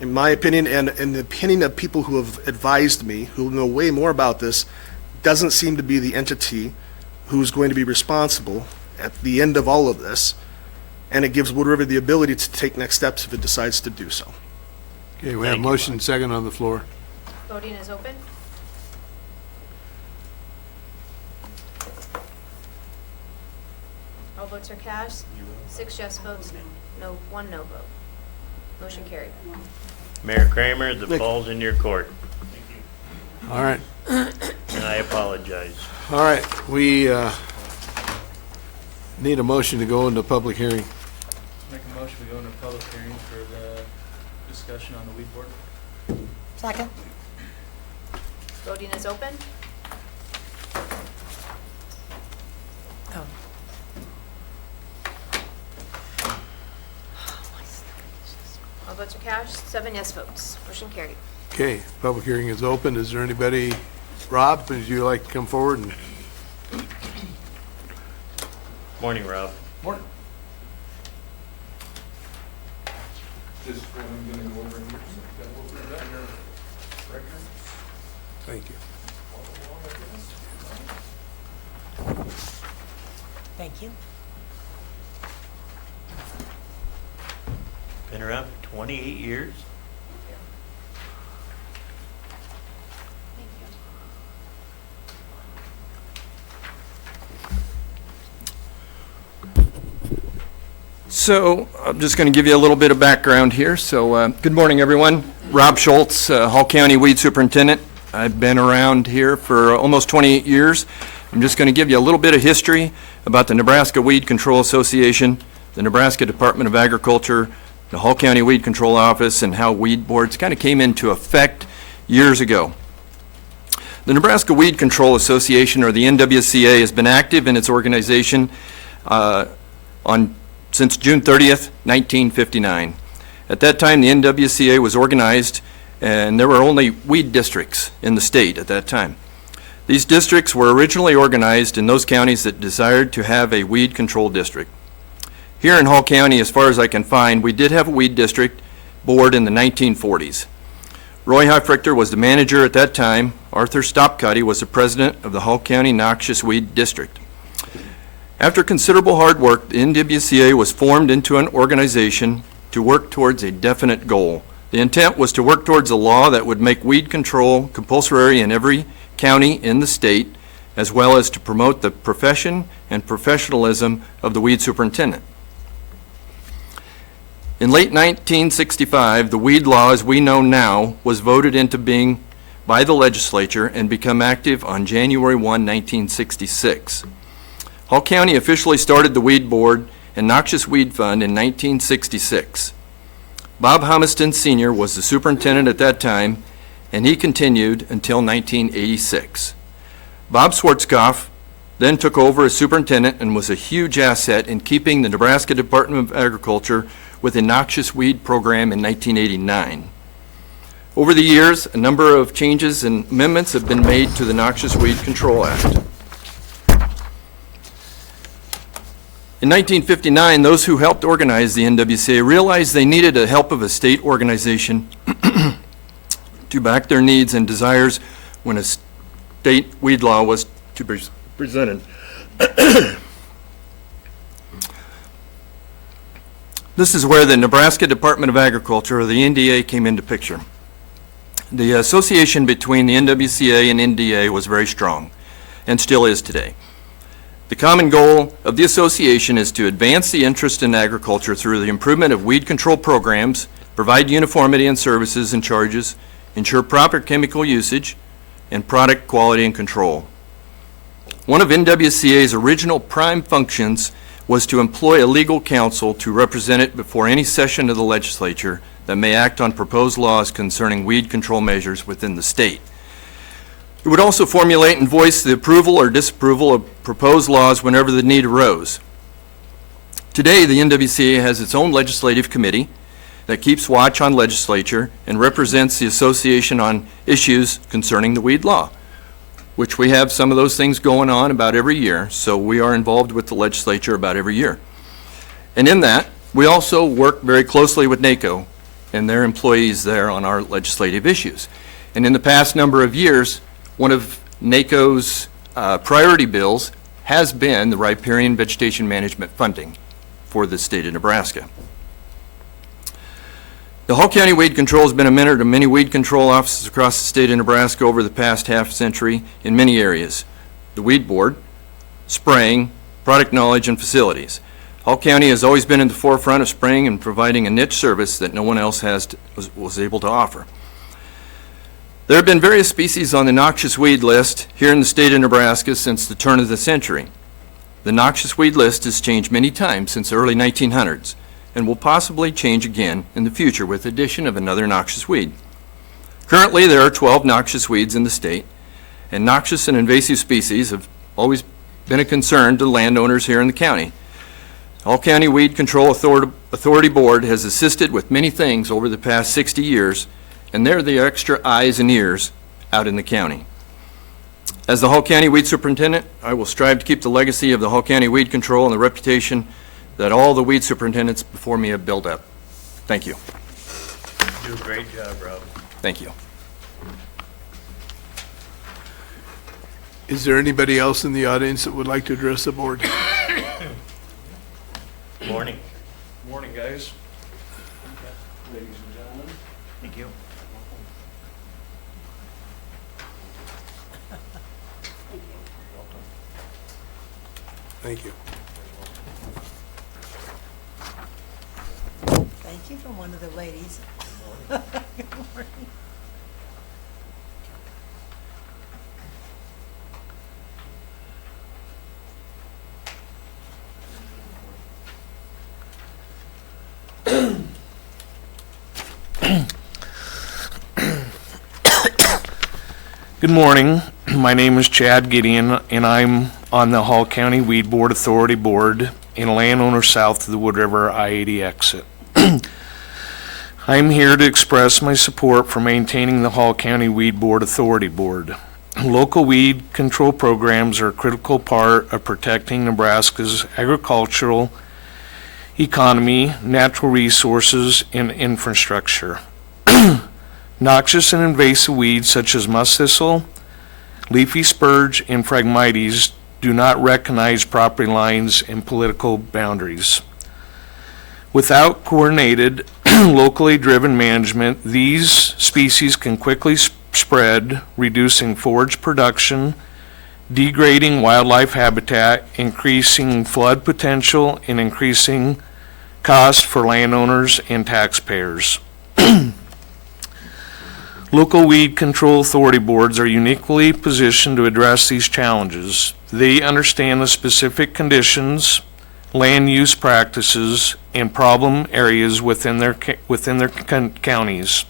in my opinion, and in the opinion of people who have advised me, who know way more about this, doesn't seem to be the entity who's going to be responsible at the end of all of this. And it gives Wood River the ability to take next steps if it decides to do so. Okay, we have Thank you, motion second on the floor. Voting is open. All votes are cast. 6 yes votes, one no vote. Motion carried. Mayor Kramer, the ball's in your court, All right, and I apologize. all right, we need a motion to go into public hearing. Make a motion, we go into public hearing for the discussion on the weed board. Second? Voting is open. Oh. All votes are cast. 7 yes votes. Motion carried. Okay, public hearing is open. Is there anybody, Rob, would you like to come forward and? Morning, Rob. Morning. Just gonna go over here. Thank you. Thank you. Been around for 28 years. So I'm just going to give you a little bit of background here. So good morning, everyone. Rob Schultz, Hall County Weed Superintendent. I've been around here for almost 28 years. I'm just going to give you a little bit of history about the Nebraska Weed Control Association, the Nebraska Department of Agriculture, the Hall County Weed Control Office, and how weed boards kind of came into effect years ago. The Nebraska Weed Control Association, or the NWCA, has been active in its organization since June 30th, 1959. At that time, the NWCA was organized, and there were only weed districts in the state at that time. These districts were originally organized in those counties that desired to have a weed control district. Here in Hall County, as far as I can find, we did have a weed district board in the 1940s. Roy Huffrichter was the manager at that time. Arthur Stopcutty was the president of the Hall County Noxious Weed District. After considerable hard work, the NWCA was formed into an organization to work towards a definite goal. The intent was to work towards a law that would make weed control compulsory in every county in the state, as well as to promote the profession and professionalism of the weed superintendent. In late 1965, the weed law as we know now was voted into being by the legislature and become active on January 1, 1966. Hall County officially started the Weed Board and Noxious Weed Fund in 1966. Bob Humiston Sr. was the superintendent at that time, and he continued until 1986. Bob Schwarzkopf then took over as superintendent and was a huge asset in keeping the Nebraska Department of Agriculture with a noxious weed program in 1989. Over the years, a number of changes and amendments have been made to the Noxious Weed Control Act. In 1959, those who helped organize the NWCA realized they needed the help of a state organization to back their needs and desires when a state weed law was to be presented. This is where the Nebraska Department of Agriculture, or the NDA, came into picture. The association between the NWCA and NDA was very strong, and still is today. The common goal of the association is to advance the interest in agriculture through the improvement of weed control programs, provide uniformity in services and charges, ensure proper chemical usage, and product quality and control. One of NWCA's original prime functions was to employ a legal counsel to represent it before any session of the legislature that may act on proposed laws concerning weed control measures within the state. It would also formulate and voice the approval or disapproval of proposed laws whenever the need arose. Today, the NWCA has its own legislative committee that keeps watch on legislature and represents the association on issues concerning the weed law, which we have some of those things going on about every year, so we are involved with the legislature about every year. And in that, we also work very closely with NACO and their employees there on our legislative issues. And in the past number of years, one of NACO's priority bills has been the riparian vegetation management funding for the state of Nebraska. The Hall County Weed Control has been a mentor to many weed control offices across the state of Nebraska over the past half century in many areas. The Weed Board, spraying, product knowledge, and facilities. Hall County has always been in the forefront of spraying and providing a niche service that no one else was able to offer. There have been various species on the noxious weed list here in the state of Nebraska since the turn of the century. The noxious weed list has changed many times since the early 1900s and will possibly change again in the future with the addition of another noxious weed. Currently, there are 12 noxious weeds in the state, and noxious and invasive species have always been a concern to landowners here in the county. Hall County Weed Control Authority Board has assisted with many things over the past 60 years, and they're the extra eyes and ears out in the county. As the Hall County Weed Superintendent, I will strive to keep the legacy of the Hall County Weed Control and the reputation that all the weed superintendents before me have built up. Thank you. You do a great job, Rob. Thank you. Is there anybody else in the audience that would like to address the board? Morning. Morning, guys. Ladies and gentlemen. Thank you. Thank you. Thank you from one of the ladies. Good morning. Good morning. My name is Chad Gideon, and I'm on the Hall County Weed Board Authority Board and a landowner south of the Wood River I-80 exit. I'm here to express my support for maintaining the Hall County Weed Board Authority Board. Local weed control programs are a critical part of protecting Nebraska's agricultural economy, natural resources, and infrastructure. Noxious and invasive weeds such as musk thistle, leafy spurge, and Phragmites do not recognize property lines and political boundaries. Without coordinated, locally driven management, these species can quickly spread, reducing forage production, degrading wildlife habitat, increasing flood potential, and increasing costs for landowners and taxpayers. Local weed control authority boards are uniquely positioned to address these challenges. They understand the specific conditions, land use practices, and problem areas within their counties.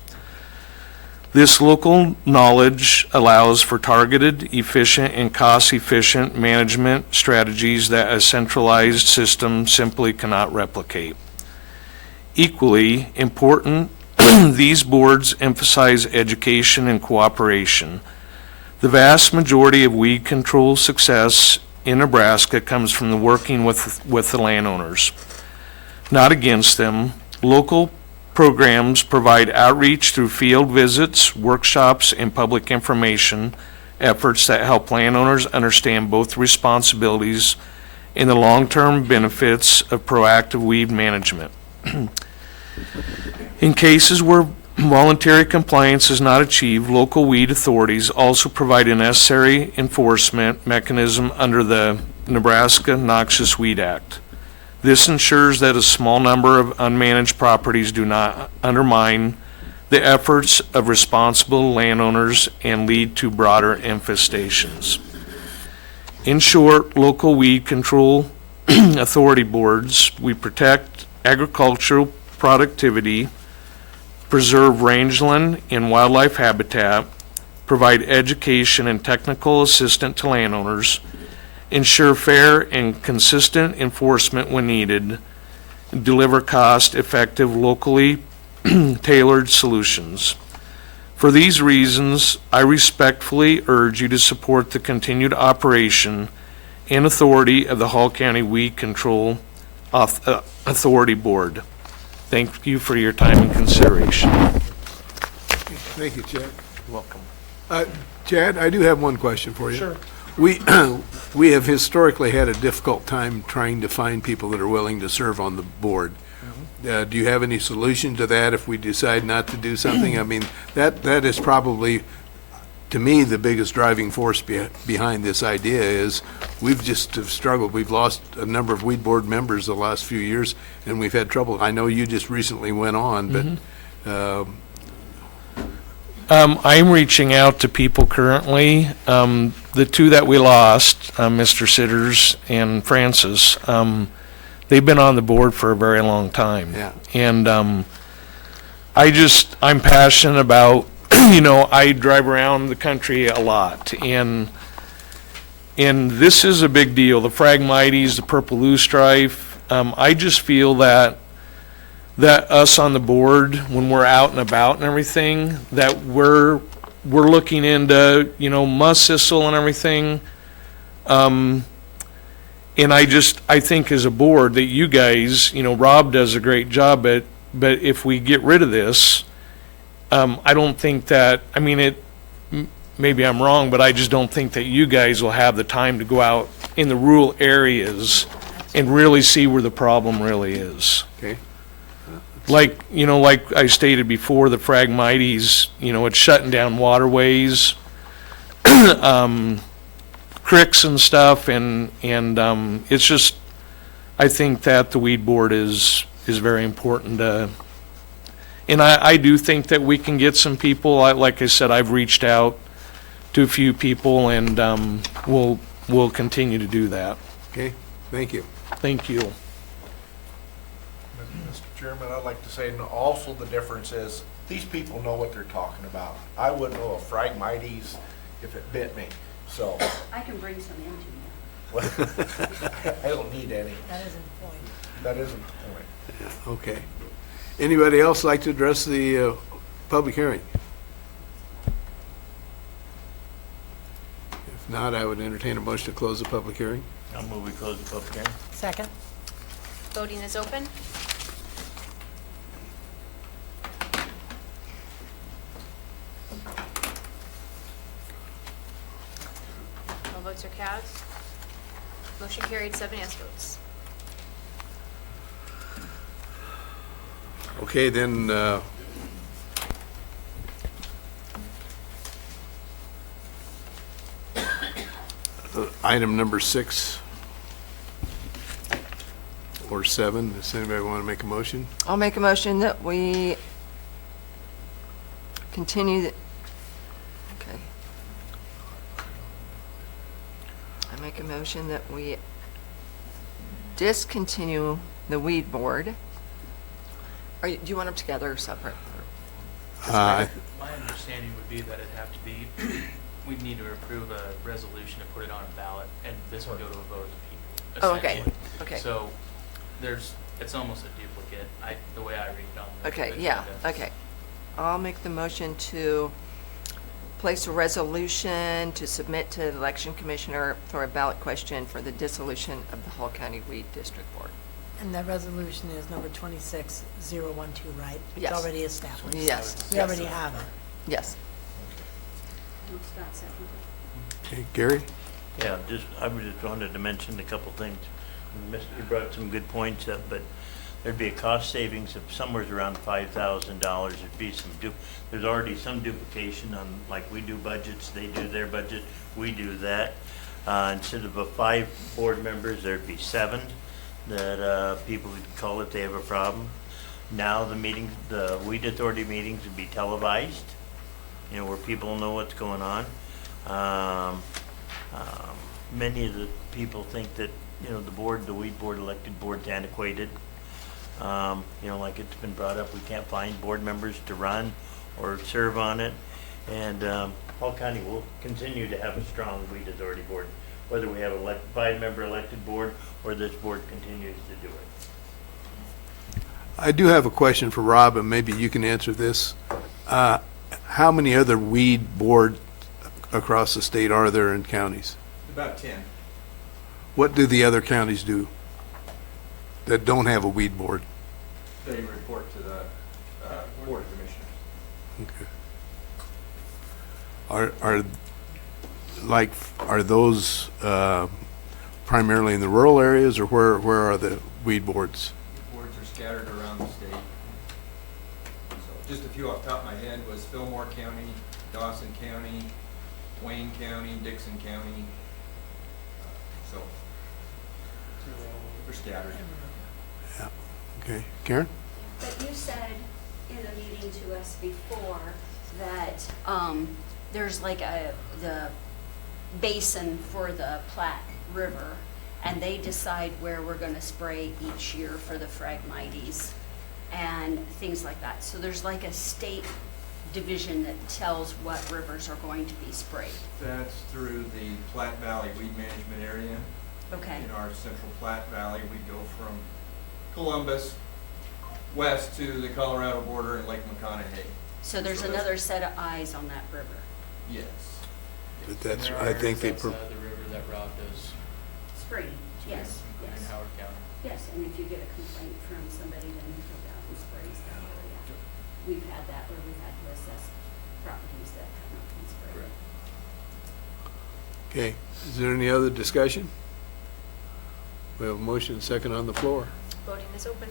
This local knowledge allows for targeted, efficient, and cost-efficient management strategies that a centralized system simply cannot replicate. Equally important, these boards emphasize education and cooperation. The vast majority of weed control success in Nebraska comes from the working with the landowners, not against them. Local programs provide outreach through field visits, workshops, and public information efforts that help landowners understand both responsibilities and the long-term benefits of proactive weed management. In cases where voluntary compliance is not achieved, local weed authorities also provide a necessary enforcement mechanism under the Nebraska Noxious Weed Act. This ensures that a small number of unmanaged properties do not undermine the efforts of responsible landowners and lead to broader infestations. In short, local weed control authority boards, we protect agricultural productivity, preserve rangeland and wildlife habitat, provide education and technical assistance to landowners, ensure fair and consistent enforcement when needed, deliver cost-effective, locally tailored solutions. For these reasons, I respectfully urge you to support the continued operation and authority of the Hall County Weed Control Authority Board. Thank you for your time and consideration. Thank you, Chad. You're welcome. Chad, I do have one question for you. Sure. We have historically had a difficult time trying to find people that are willing to serve on the board. Do you have any solution to that if we decide not to do something? I mean, that is probably, to me, the biggest driving force behind this idea is we've just have struggled. We've lost a number of weed board members the last few years, and we've had trouble. I know you just recently went on, but I'm reaching out to people currently. The two that we lost, Mr. Sitters and Francis, they've been on the board for a very long time. Yeah. And I'm passionate about, I drive around the country a lot, and this is a big deal. The Phragmites, the purple loosestrife. I just feel that us on the board, when we're out and about and everything, that we're looking into, musk thistle and everything. And I think as a board that you guys, Rob does a great job but if we get rid of this, I don't think that, maybe I'm wrong, but I just don't think that you guys will have the time to go out in the rural areas and really see where the problem really is. okay. Like I stated before, the Phragmites, it's shutting down waterways, creeks and stuff, and it's just, I think that the weed board is very important to, and I do think that we can get some people. Like I said, I've reached out to a few people, and we'll continue to do that. Okay, thank you. Thank you. Mr. Chairman, I'd like to say, also the difference is, these people know what they're talking about. I wouldn't know a Phragmites if it bit me, so. I can bring some in to you. I don't need any. That isn't the point. That isn't the point. Okay. Anybody else like to address the public hearing? If not, I would entertain a motion to close the public hearing. I'll move we close the public hearing. Second? Voting is open. All votes are cast. Motion carried, 7 yes votes. Okay, then, item number 6 or 7, does anybody want to make a motion? I'll make a motion that we continue the, okay. I'm I make a motion that we discontinue the weed board. Do you want them together or separate? My understanding would be that it'd have to be, we'd need to approve a resolution to put it on a ballot, and this would go to a vote of the people. Oh, okay, essentially. okay. So it's almost a duplicate, the way I read it on the Okay, agenda. yeah, okay. I'll make the motion to place a resolution to submit to the election commissioner for a ballot question for the dissolution of the Hall County Weed District Board. And that resolution is number 26012, right? Yes. It's already established. Yes. We already have it. Yes. Scott seconded. Okay, Gary? Yeah, I just wanted to mention a couple things. You brought some good points up, but there'd be a cost savings of somewhere around $5,000. There'd be there's already some duplication on, like we do budgets, they do their budget, we do that. Instead of 5 board members, there'd be 7 that people would call if they have a problem. Now the Weed Authority meetings would be televised, where people know what's going on. Many of the people think that, the weed board, elected board's antiquated. Like it's been brought up, we can't find board members to run or serve on it. And Hall County will continue to have a strong Weed Authority board, whether we have a 5-member elected board or this board continues to do it. I do have a question for Rob, and maybe you can answer this. How many other weed boards across the state are there in counties? About 10. What do the other counties do that don't have a weed board? They report to the Board of Commissioners. Okay. Are those primarily in the rural areas, or where are the weed boards? Boards are scattered around the state. So just a few off the top of my head was Fillmore County, Dawson County, Wayne County, Dixon County. So they're scattered. Yeah. Okay. Karen? But you said in a meeting to us before that there's like the basin for the Platte River, and they decide where we're gonna spray each year for the Phragmites and things like that. So there's like a state division that tells what rivers are going to be sprayed. That's through the Platte Valley Weed Management Area. Okay. In our central Platte Valley, we go from Columbus west to the Colorado border and Lake McConaughey. So there's another set of eyes on that river. Yes. But that's, And there I are think they, areas outside the river that Rob does. Spraying, yes, In yes. Howard County. Yes, and if you get a complaint from somebody, then you go out and sprays that area. We've had that where we've had to assess properties that have not been sprayed. okay. Is there any other discussion? We have a motion and second on the floor. Voting is open.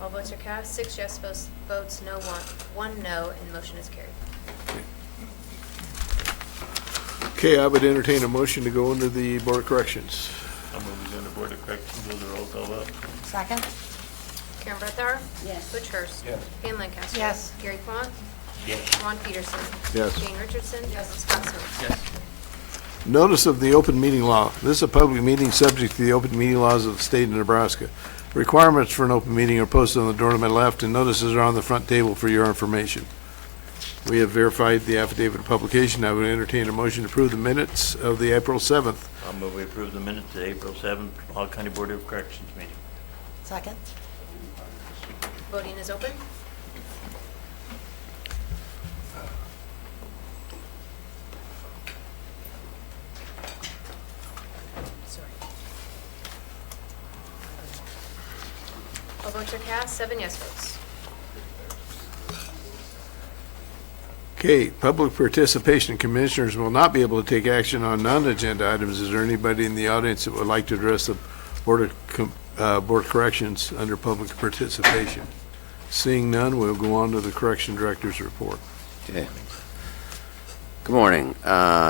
All votes are cast. 6 yes votes, no one no, and motion is carried. Okay, I would entertain a motion to go into the Board of Corrections. I'm moving on the Board of Corrections, will the roll call vote? Second? Karen Brethauer? Yes. Butch Hurst? Yes. Pam Lancaster? Yes. Gary Kwon? Yes. Ron Peterson? Yes. Jane Richardson? Yes. Scott Smith? Yes. Notice of the open meeting law. This is a public meeting subject to the open meeting laws of the state of Nebraska. Requirements for an open meeting are posted on the door to my left, and notices are on the front table for your information. We have verified the affidavit of publication. I would entertain a motion to approve the minutes of the April 7th. I'll move we approve the minutes of the April 7th Hall County Board of Corrections meeting. Second? Voting is open. Sorry. All votes are cast. 7 yes votes. Okay, public participation. Commissioners will not be able to take action on non-agenda items. Is there anybody in the audience that would like to address the Board of Corrections under public participation? Seeing none, we'll go on to the Correction Director's report. Okay. Good morning.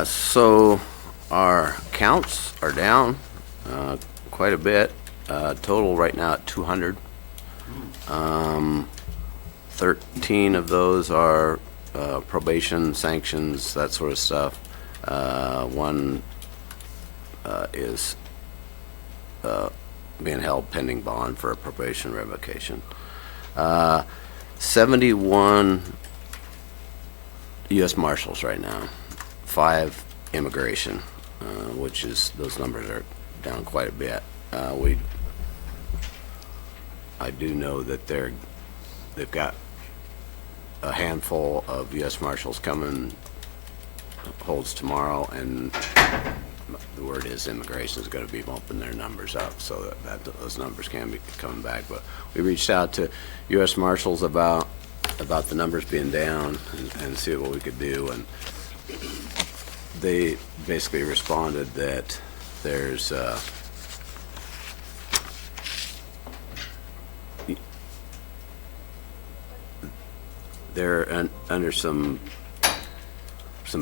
So our counts are down quite a bit. Total right now at 200. 13 of those are probation, sanctions, that sort of stuff. One is being held pending bond for a probation revocation. 71 U.S. Marshals right now, 5 immigration, which is, those numbers are down quite a bit. I do know that they've got a handful of U.S. Marshals coming, holds tomorrow, and the word is immigration is going to be bumping their numbers up, so that those numbers can be coming back. But we reached out to U.S. Marshals about the numbers being down and see what we could do, and they basically responded that there's they're under some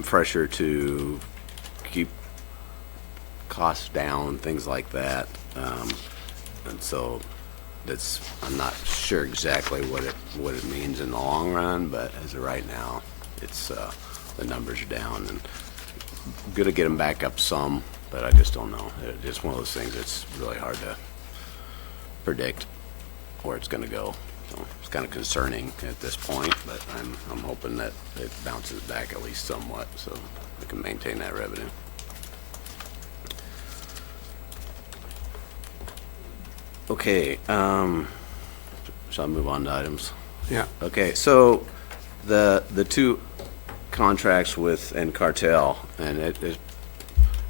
pressure to keep costs down, things like that, and so I'm not sure exactly what it means in the long run, but as of right now, it's the numbers are down, and I'm gonna get them back up some, but I just don't know. It's just one of those things that's really hard to predict where it's gonna go. So it's kind of concerning at this point, but I'm hoping that it bounces back at least somewhat, so we can maintain that revenue. Okay, shall I move on to items? Yeah. Okay, so the two contracts with Cartel, and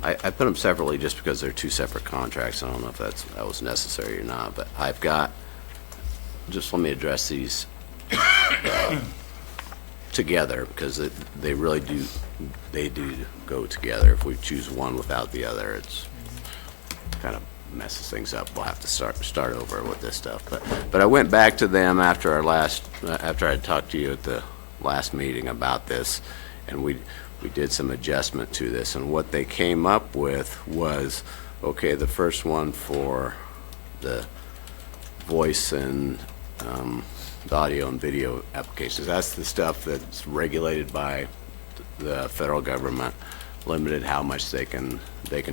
I put them separately just because they're two separate contracts. I don't know if that was necessary or not, but I've got, just let me address these together, because they really do go together. If we choose one without the other, it's kind of messes things up. We'll have to start over with this stuff. But I went back to them after I talked to you at the last meeting about this, and we did some adjustment to this, and what they came up with was, okay, the first one for the voice and the audio and video applications, that's the stuff that's regulated by the federal government, limited how much they can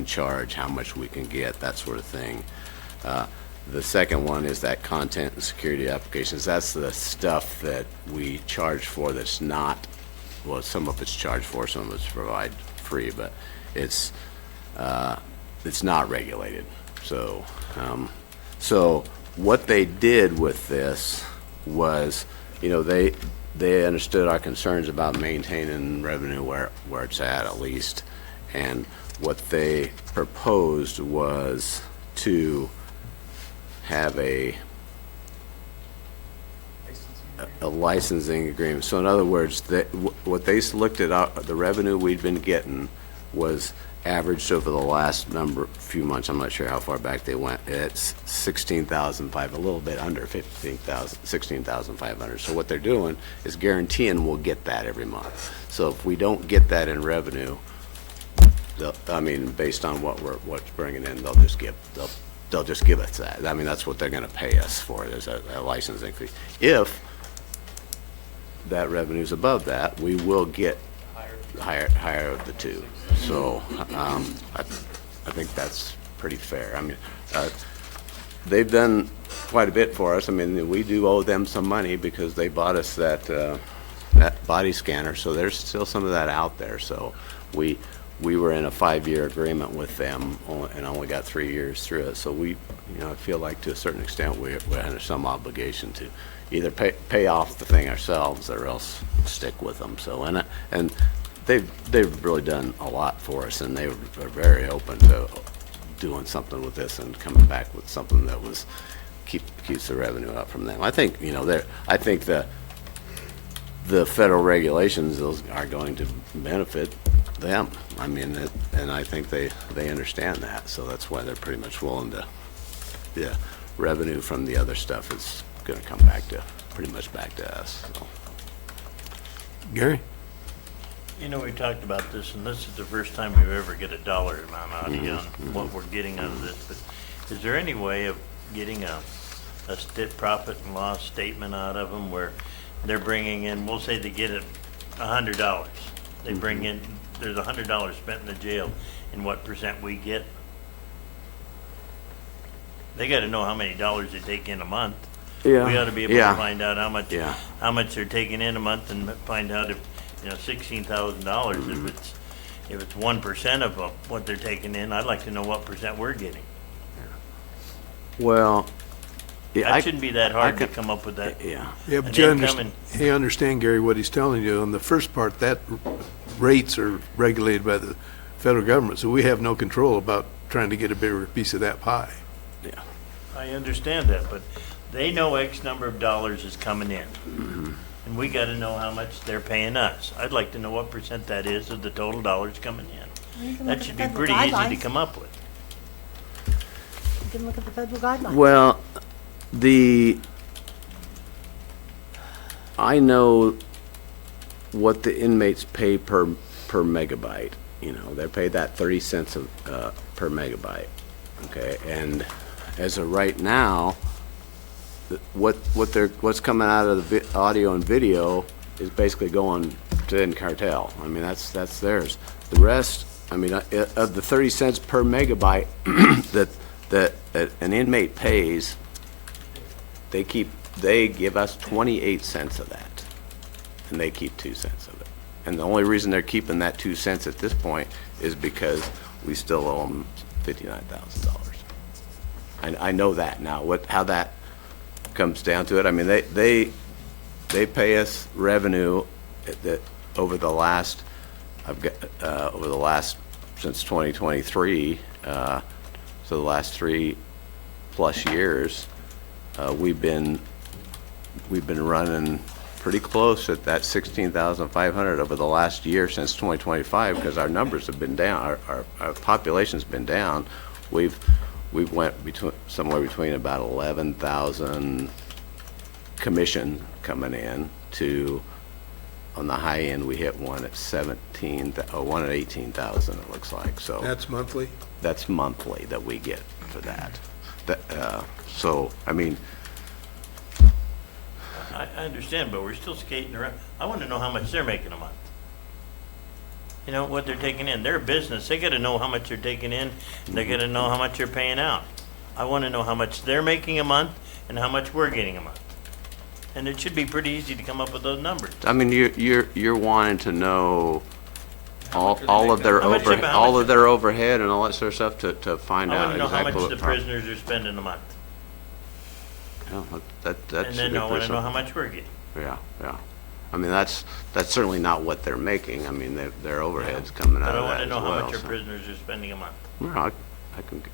charge, how much we can get, that sort of thing. The second one is that content and security applications. That's the stuff that we charge for that's not, well, some of it's charged for, some of it's provide free, but it's not regulated. So what they did with this was, they understood our concerns about maintaining revenue where it's at least, and what they proposed was to have a licensing agreement. So in other words, what they looked at, the revenue we'd been getting was averaged over the last few months. I'm not sure how far back they went. It's 16,500, a little bit under 16,500. So what they're doing is guaranteeing we'll get that every month. So if we don't get that in revenue, based on what's bringing in, they'll just give us that. That's what they're going to pay us for. There's a licensing fee. If that revenue's above that, we will get higher of the two. So I think that's pretty fair. They've done quite a bit for us. We do owe them some money because they bought us that body scanner. So there's still some of that out there. So we were in a 5-year agreement with them and only got 3 years through it. So I feel like to a certain extent we're under some obligation to either pay off the thing ourselves or else stick with them. So and they've really done a lot for us, and they are very open to doing something with this and coming back with something that keeps the revenue up from them. I think I think the federal regulations, those are going to benefit them. And I think they understand that, so that's why they're pretty much willing to. The revenue from the other stuff is going to come pretty much back to us. So. Gary? We talked about this, and this is the first time we've ever get a dollar amount out of you on what we're getting out of this. But is there any way of getting a profit and loss statement out of them where they're bringing in, we'll say they get $100. They bring in, there's $100 spent in the jail, and what percent we get? They gotta know how many dollars they take in a month. Yeah. We ought to be able Yeah. to find out how much, Yeah. how much they're taking in a month and find out if, $16,000, if it's 1% of what they're taking in, I'd like to know what percent we're getting. Well, yeah, That shouldn't be that hard to come up with that. Yeah. Yeah, And but you then understand, you understand, Gary, what he's telling you. On the first part, that rates are regulated by the federal government, so we have no control about trying to get a bigger piece of that pie. Yeah. I understand that, but they know X number of dollars is coming in. Mm-hmm. And we gotta know how much they're paying us. I'd like to know what percent that is of the total dollars coming You in. can That look should at be the pretty easy to guidelines. come up with. You can look at the federal guidelines. Well, I know what the inmates pay per megabyte. They're paid that 30 cents per megabyte. Okay, and as of right now, what's coming out of the audio and video is basically going to Encartel. I mean, that's theirs. The rest, I mean, of the 30 cents per megabyte that an inmate pays, they give us 28 cents of that, and they keep 2 cents of it. And the only reason they're keeping that 2 cents at this point is because we still owe them $59,000. I know that now. How that comes down to it, I mean, they pay us revenue that over the last since 2023, so the last 3+ years, we've been running pretty close at that 16,500 over the last year since 2025, because our numbers have been down, our population's been down. We've went somewhere between about 11,000 commission coming in to, on the high end, we hit one at 18,000, it looks like, so. That's monthly? That's monthly that we get for that. So, I mean, I understand, but we're still skating around. I wanna know how much they're making a month. What they're taking in. They're a business. They gotta know how much they're taking in. They gotta know how much they're paying out. I wanna know how much they're making a month and how much we're getting a month. And it should be pretty easy to come up with those numbers. I mean, you're wanting to know all of their How much- how all much- of their overhead and all that sort of stuff to find I out wanna know how exactly much what the prisoners are spending a month. That's And a then good I wanna person. know how much we're getting. Yeah. I mean, that's certainly not what they're making. I mean, their overhead's coming out But I of that wanna as know how well. much our so. prisoners are spending a month. Well,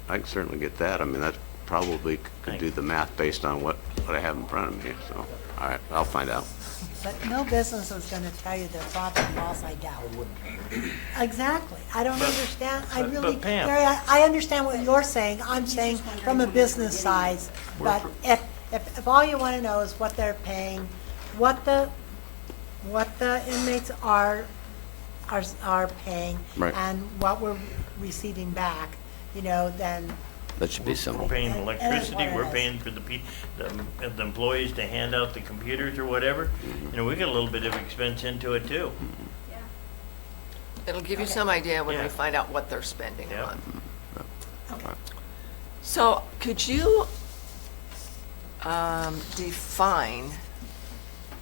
I can certainly get that. I mean, that probably could do the math based on what I have in front of me, so, all right, I'll find out. But no business is gonna tell you their profit and loss, I doubt. Exactly. I don't understand. I but really, Pam- Gary, I understand what you're saying. I'm saying from a business side. But if all you wanna know is what they're paying, what the inmates are paying, Right. and what we're receiving back, then That should be simple. We're paying And- and electricity, it's what we're it is. paying for the employees to hand out the computers or whatever. We got a little bit of expense into it too. It'll give you some idea when we Yeah. find out what they're spending a Yep. month. Okay. So could you define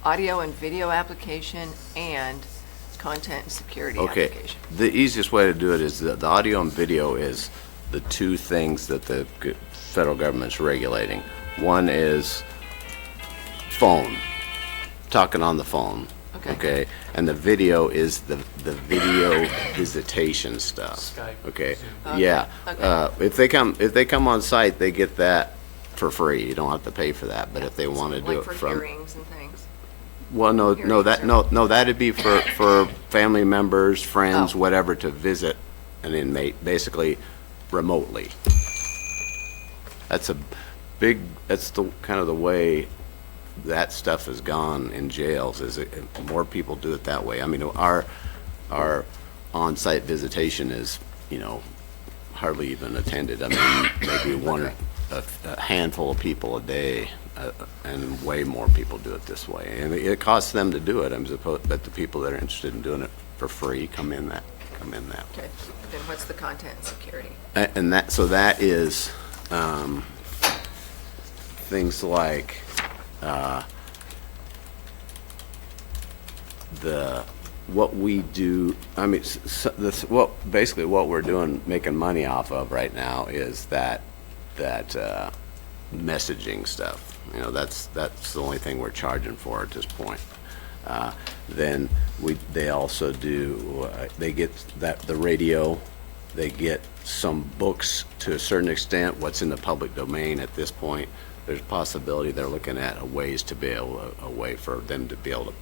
audio and video application and content and security Okay, application? the easiest way to do it is the audio and video is the two things that the federal government's regulating. One is phone, talking on the phone. Okay, and the video is the video visitation stuff. Skype, Okay, Zoom. yeah. Okay. If they come on site, they get that for free. You don't have to pay for that. But if they want to do Like it for from hearings and things? well, no, that'd be for family members, friends, Oh. whatever, to visit an inmate, basically remotely. That's the kind of the way that stuff has gone in jails, is more people do it that way. I mean, our on-site visitation is, hardly even attended. I mean, maybe a handful of people a day, and way more people do it this way. And it costs them to do it, but the people that are interested in doing it for free come in that. Okay, then what's the content and security? And that is things like what we do. I mean, basically what we're doing, making money off of right now is that messaging stuff. You know, that's the only thing we're charging for at this point. Then they also do, they get the radio, they get some books to a certain extent, what's in the public domain at this point. There's a possibility they're looking at a way for them to be able to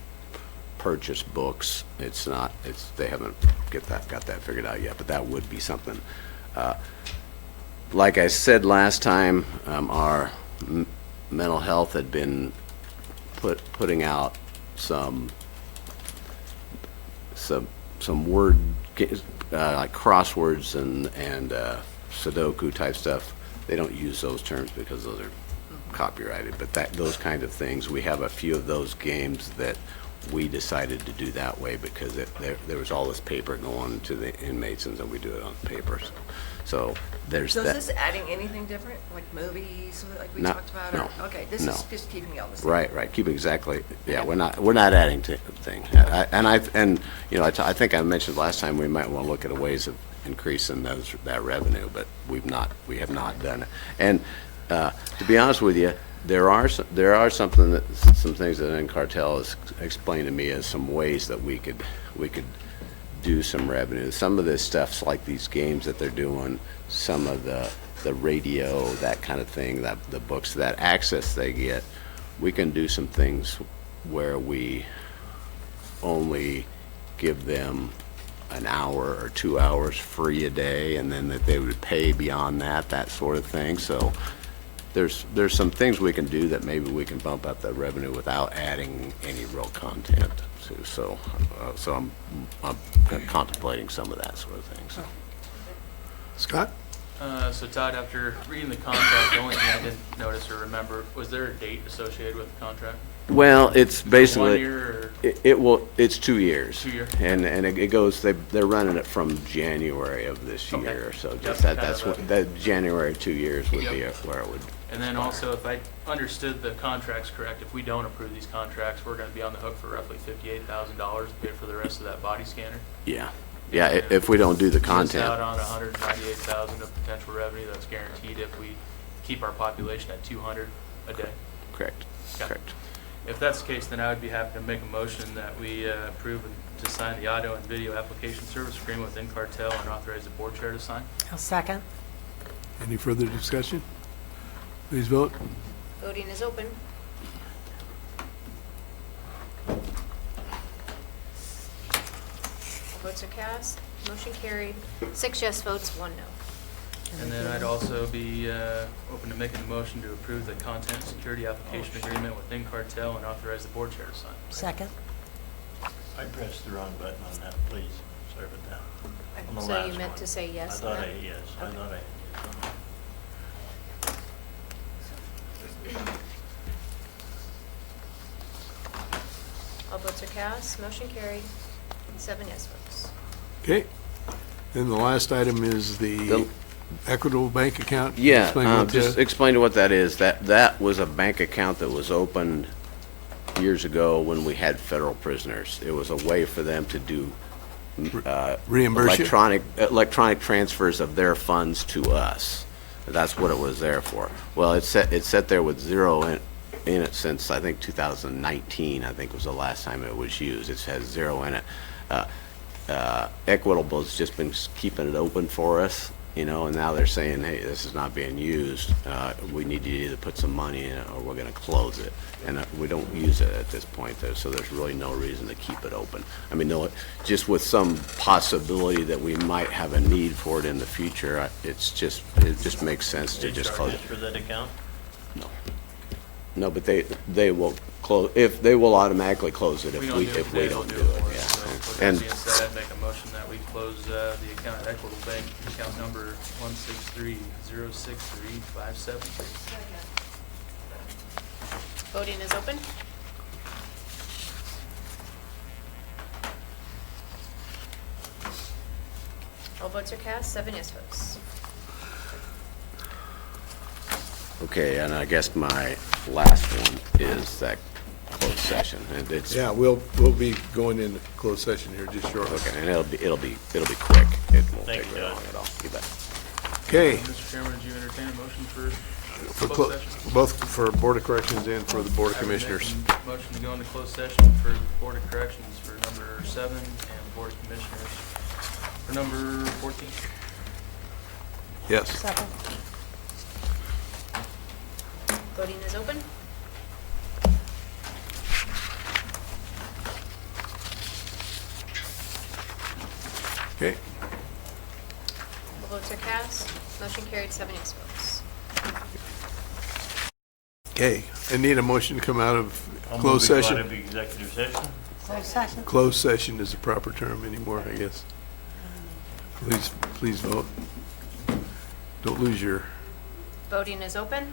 purchase books. They haven't got that figured out yet, but that would be something. Like I said last time, our mental health had been putting out some word like crosswords and Sudoku type stuff. They don't use those terms because those are copyrighted, but those kind of things. We have a few of those games that we decided to do that way because there was all this paper going to the inmates, and then we do it on paper. So there's So that. is this adding anything different, like movies, like we No, talked about? no, Okay, this no. is just keeping all the same. Right. Keep exactly. Yeah, we're not adding to thing. And you know, I think I mentioned last time we might want to look at ways of increasing that revenue, but we have not done it. And to be honest with you, there are some things that N-Cartel has explained to me as some ways that we could do some revenue. Some of this stuff's like these games that they're doing, some of the radio, that kind of thing, that the books, that access they get. We can do some things where we only give them an hour or 2 hours free a day, and then that they would pay beyond that sort of thing. So there's some things we can do that maybe we can bump up the revenue without adding any real content. So I'm contemplating some of that sort of thing. So. Scott? So Todd, after reading the contract, the only thing I didn't notice or remember, was there a date associated with the contract? Well, it's basically 1 year it's 2 years. 2 years. And it goes. They're running it from January of this year or so. Just that's what that January 2 years would be where it would. And then also, if I understood the contracts correct, if we don't approve these contracts, we're going to be on the hook for roughly $58,000 to pay for the rest of that body scanner. Yeah. If we don't do the content. Miss out on $198,000 of potential revenue that's guaranteed if we keep our population at 200 a day. Correct. Okay. Correct. If that's the case, then I would be happy to make a motion that we approve to sign the audio and video application service agreement with N-Cartel and authorize the board chair to sign. I'll second. Any further discussion? Please vote. Voting is open. All votes are cast. Motion carried. 6 yes votes, 1 no. And then I'd also be open to making a motion to approve the content security application agreement with N-Cartel and authorize the board chair to sign. Second. I pressed the wrong button on that, please. Sorry about that. On the So you last meant one. to say yes I on thought that? yes, I Okay. thought I had yes. All votes are cast. Motion carried. 7 yes votes. Okay. Then the last item is the Equitable Bank account. Yeah, Explain what just that- explain to what that is. That was a bank account that was opened years ago when we had federal prisoners. It was a way for them to do Reimburse you? electronic transfers of their funds to us. That's what it was there for. Well, it's sat there with zero in it since I think 2019. I think was the last time it was used. It has zero in it. Equitable's just been keeping it open for us, you know, and now they're saying, hey, this is not being used. We need you to either put some money in it or we're going to close it. And we don't use it at this point, so there's really no reason to keep it open. I mean, no, just with some possibility that we might have a need for it in the future, it just makes sense to just close it. For that account? No, but they will close, they will automatically close it if we don't do it, it, yeah. so we'll And- That being said, I'd make a motion that we close the account at Equitable Bank, account number 163063573. Voting is open. All votes are cast, 7 yes votes. Okay, and I guess my last one is that closed session, and it's. Yeah, we'll be going into closed session here just shortly. Okay, and it'll be quick. It won't Thank take you, very Doug. long at all. You bet. Okay, Mr. Chairman, would you entertain a motion for for closed session? both for Board of Corrections and for the Board of I would make Commissioners. a motion to go into closed session for Board of Corrections for number 7 and Board of Commissioners for number 14. Yes. Second. Voting is open. Okay. All votes are cast. Motion carried, 7 yes votes. Okay, I need a motion to come out of I'll move closed we go session. out of executive session. Closed session. Closed session is the proper term anymore, I guess. Please vote. Don't lose your, Voting is open.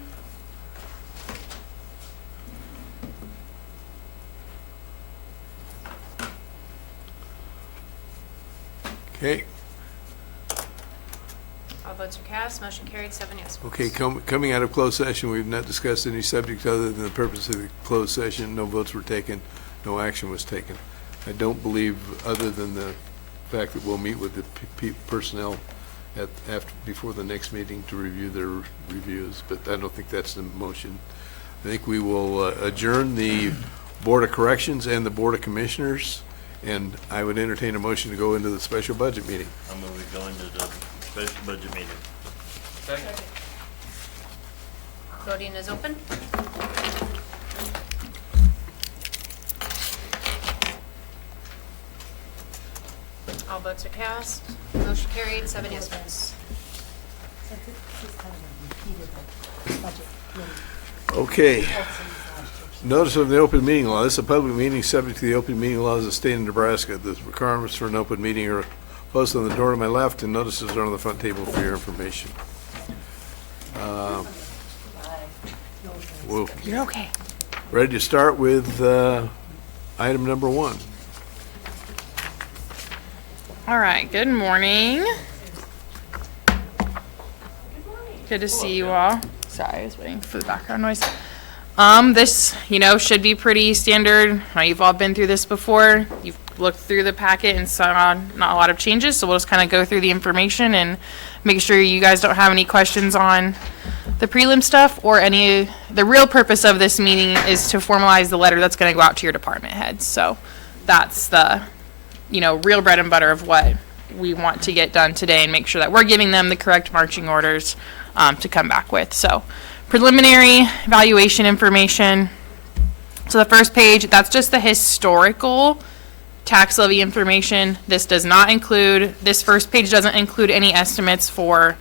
okay, All votes are cast. Motion carried, 7 yes votes. okay, coming out of closed session, we've not discussed any subject other than the purpose of the closed session. No votes were taken, no action was taken. I don't believe, other than the fact that we'll meet with the personnel before the next meeting to review their reviews, but I don't think that's the motion. I think we will adjourn the Board of Corrections and the Board of Commissioners, and I would entertain a motion to go into the special budget meeting. I'll move we go into the special budget meeting. Second. Voting is open. All votes are cast. Motion carried, 7 yes votes. This is kind of a repeated budget meeting. Okay. Notice of the open meeting law. This is a public meeting subject to the open meeting laws of the state of Nebraska. The requirements for an open meeting are posted on the door to my left, and notices are on the front table for your information. You're okay. Ready to start with item number 1. All right, good morning. Good to see you all. Sorry, I was waiting for the background noise. This, should be pretty standard. You've all been through this before. You've looked through the packet and saw not a lot of changes, so we'll just kind of go through the information and make sure you guys don't have any questions on the prelim stuff or the real purpose of this meeting is to formalize the letter that's going to go out to your department heads. So that's the real bread and butter of what we want to get done today and make sure that we're giving them the correct marching orders to come back with. So preliminary valuation information. So the first page, that's just the historical tax levy information. This first page doesn't include any estimates for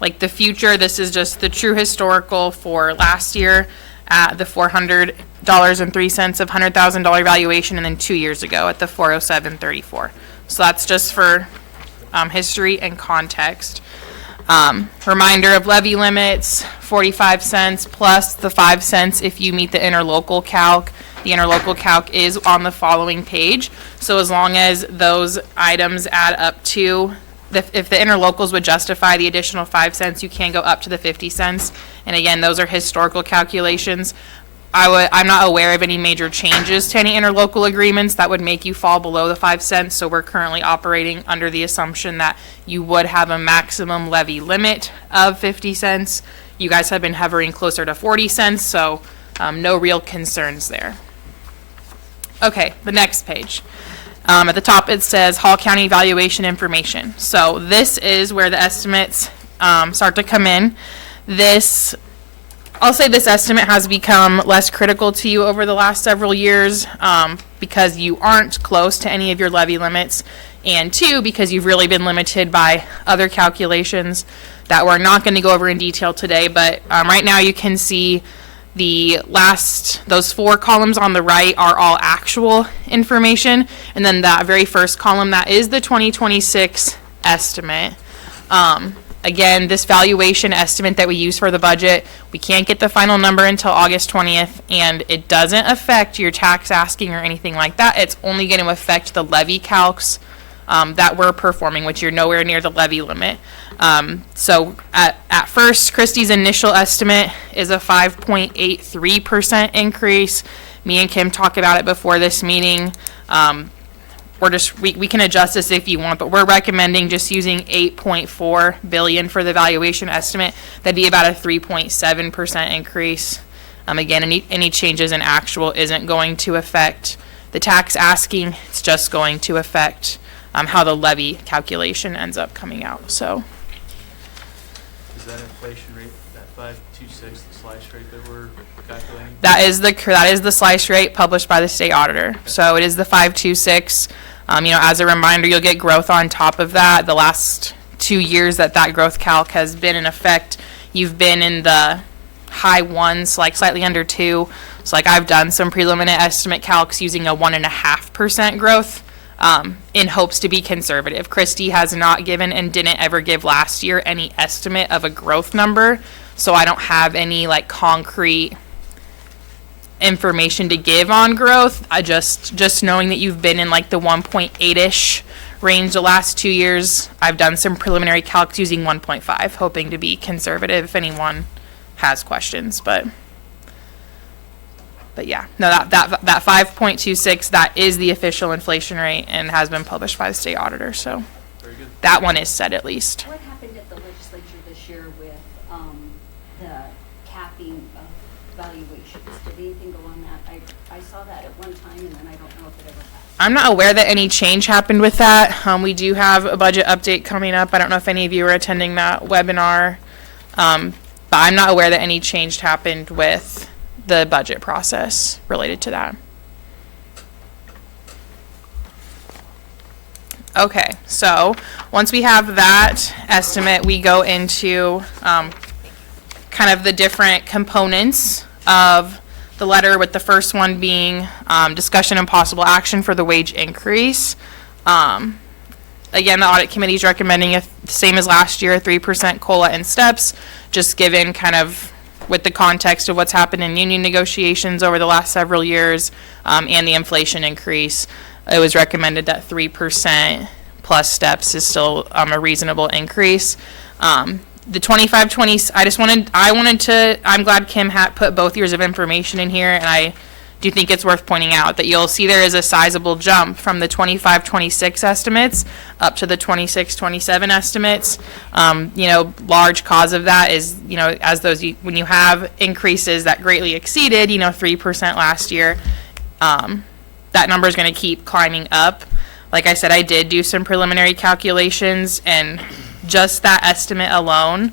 like the future. This is just the true historical for last year at the $400.03 of $100,000 valuation, and then 2 years ago at the $407.34. So that's just for history and context. Reminder of levy limits, 45 cents plus the 5 cents if you meet the interlocal calc. The interlocal calc is on the following page. So as long as those items add up to, if the interlocals would justify the additional 5 cents, you can go up to the 50 cents. And again, those are historical calculations. I'm not aware of any major changes to any interlocal agreements that would make you fall below the 5 cents. So we're currently operating under the assumption that you would have a maximum levy limit of 50 cents. You guys have been hovering closer to 40 cents, so no real concerns there. Okay, the next page. At the top, it says Hall County valuation information. So this is where the estimates start to come in. I'll say this estimate has become less critical to you over the last several years because you aren't close to any of your levy limits, and 2, because you've really been limited by other calculations that we're not going to go over in detail today. But right now you can see those 4 columns on the right are all actual information, and then that very first column, that is the 2026 estimate. Again, this valuation estimate that we use for the budget, we can't get the final number until August 20th, and it doesn't affect your tax asking or anything like that. It's only going to affect the levy calcs that we're performing, which you're nowhere near the levy limit. So at first, Christie's initial estimate is a 5.83% increase. Me and Kim talked about it before this meeting. We can adjust this if you want, but we're recommending just using 8.4 billion for the valuation estimate. That'd be about a 3.7% increase. Again, any changes in actual isn't going to affect the tax asking. It's just going to affect how the levy calculation ends up coming out. So Is that inflation rate, that 5.26, the slice rate that we're calculating? that is the slice rate published by the state auditor. So it is the 5.26. As a reminder, you'll get growth on top of that. The last 2 years that growth calc has been in effect, you've been in the high ones, like slightly under 2. So like I've done some preliminary estimate calcs using a 1.5% growth in hopes to be conservative. Christie has not given and didn't ever give last year any estimate of a growth number. So I don't have any like concrete information to give on growth. I just knowing that you've been in like the 1.8-ish range the last 2 years. I've done some preliminary calcs using 1.5, hoping to be conservative if anyone has questions, but yeah, no, that 5.26, that is the official inflation rate and has been published by the state auditor. So that one is set at least. What happened at the legislature this year with the capping of valuations? Did anything go on that? I saw that at one time, and then I don't know if it ever passed. I'm not aware that any change happened with that. We do have a budget update coming up. I don't know if any of you are attending that webinar, but I'm not aware that any change happened with the budget process related to that. Okay, so once we have that estimate, we go into kind of the different components of the letter, with the first one being discussion and possible action for the wage increase. Again, the audit committee is recommending the same as last year, 3% COLA and steps, just given kind of with the context of what's happened in union negotiations over the last several years and the inflation increase. It was recommended that 3% plus steps is still a reasonable increase. The 25-20, I'm glad Kim had put both years of information in here, and I do think it's worth pointing out that you'll see there is a sizable jump from the 25-26 estimates up to the 26-27 estimates. Large cause of that is, when you have increases that greatly exceeded, 3% last year, that number is going to keep climbing up. Like I said, I did do some preliminary calculations, and just that estimate alone,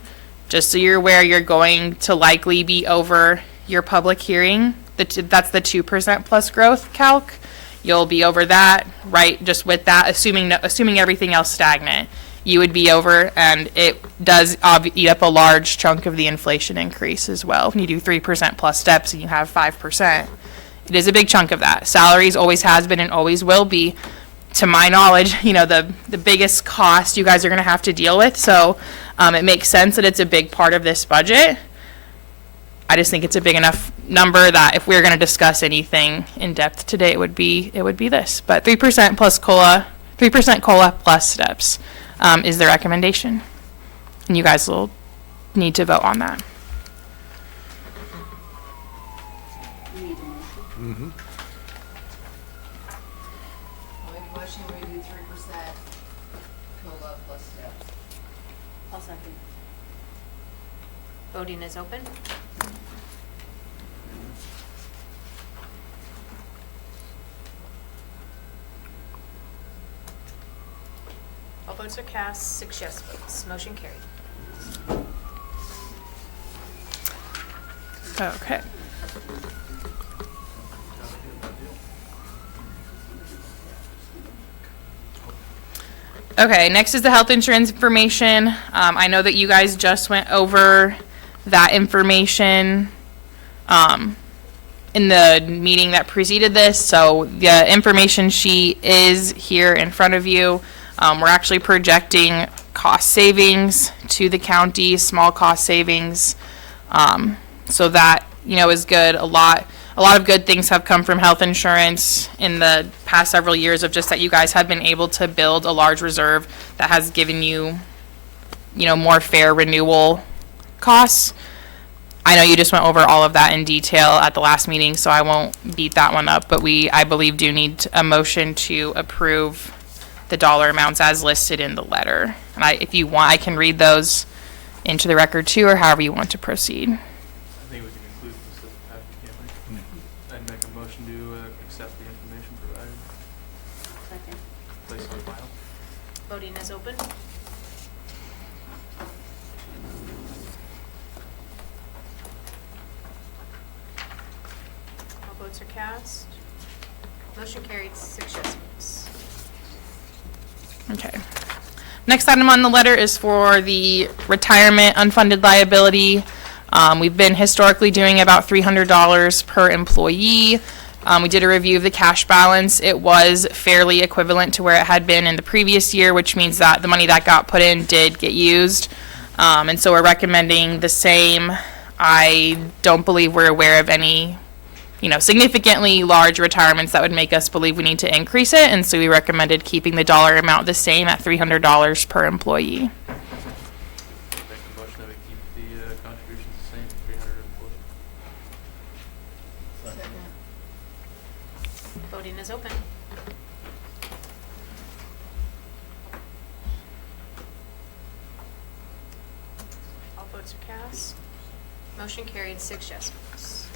just so you're aware, you're going to likely be over your public hearing. That's the 2% plus growth calc. You'll be over that, right? Just with that, assuming everything else stagnant, you would be over, and it does eat up a large chunk of the inflation increase as well. When you do 3% plus steps and you have 5%, it is a big chunk of that. Salaries always has been and always will be, to my knowledge, the biggest cost you guys are going to have to deal with. So it makes sense that it's a big part of this budget. I just think it's a big enough number that if we were going to discuss anything in depth today, it would be this. But 3% plus COLA, 3% COLA plus steps is the recommendation, and you guys will need to vote on that. Mm-hmm. I'll make a motion, we do 3% COLA plus steps. I'll second. Voting is open. All votes are cast, 6 yes votes. Motion carried. Okay. Okay, next is the health insurance information. I know that you guys just went over that information in the meeting that preceded this, so the information sheet is here in front of you. We're actually projecting cost savings to the county, small cost savings, so that, is good. A lot of good things have come from health insurance in the past several years of just that you guys have been able to build a large reserve that has given you, more fair renewal costs. I know you just went over all of that in detail at the last meeting, so I won't beat that one up, but I believe, do need a motion to approve the dollar amounts as listed in the letter. And if you want, I can read those into the record too, or however you want to proceed. I think we can include this as a package, can't we? I'd make a motion to accept the information provided. Second. Place on file. Voting is open. All votes are cast. Motion carried, 6 yes votes. Okay. Next item on the letter is for the retirement unfunded liability. We've been historically doing about $300 per employee. We did a review of the cash balance. It was fairly equivalent to where it had been in the previous year, which means that the money that got put in did get used. And so we're recommending the same. I don't believe we're aware of any, significantly large retirements that would make us believe we need to increase it. And so we recommended keeping the dollar amount the same at $300 per employee. Make a motion that we keep the contributions the same, 300 employees. Voting is open. All votes are cast. Motion carried, 6 yes votes.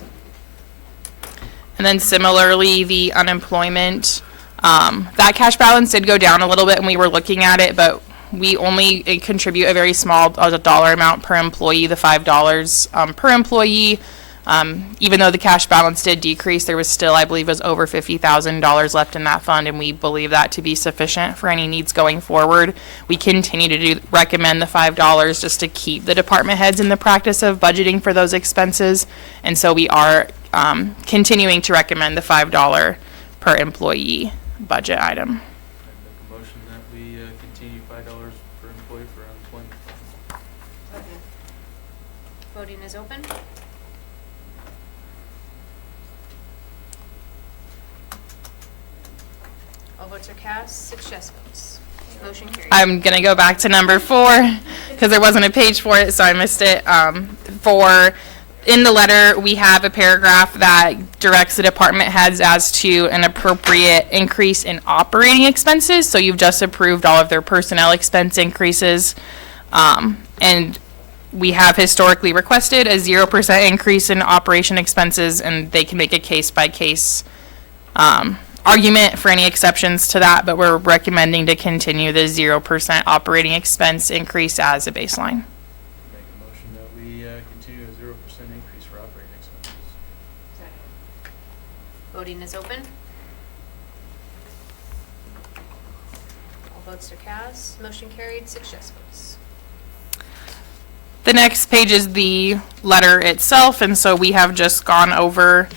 And then similarly, the unemployment, that cash balance did go down a little bit when we were looking at it, but we only contribute a very small dollar amount per employee, the $5 per employee. Even though the cash balance did decrease, there was still, I believe, was over $50,000 left in that fund, and we believe that to be sufficient for any needs going forward. We continue to recommend the $5 just to keep the department heads in the practice of budgeting for those expenses, and so we are continuing to recommend the $5 per employee budget item. I'd make a motion that we continue $5 per employee for unemployment. Voting is open. All votes are cast, 6 yes votes. Motion carried. I'm going to go back to number 4 because there wasn't a page for it, so I missed it. In the letter, we have a paragraph that directs the department heads as to an appropriate increase in operating expenses. So you've just approved all of their personnel expense increases. And we have historically requested a 0% increase in operation expenses, and they can make a case-by-case argument for any exceptions to that, but we're recommending to continue the 0% operating expense increase as a baseline. Make a motion that we continue a 0% increase for operating expenses. Voting is open. All votes are cast. Motion carried, 6 yes votes. The next page is the letter itself, and so we have just gone over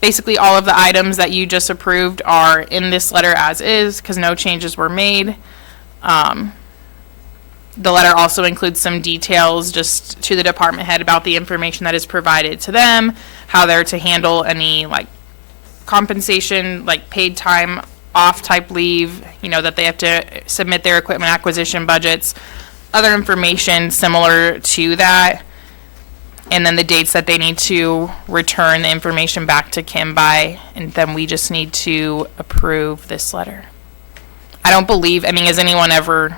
basically all of the items that you just approved are in this letter as is, because no changes were made. The letter also includes some details just to the department head about the information that is provided to them, how they're to handle any compensation, paid time off type leave, that they have to submit their equipment acquisition budgets, other information similar to that. And then the dates that they need to return the information back to Kim by, and then we just need to approve this letter. I don't believe, has anyone ever,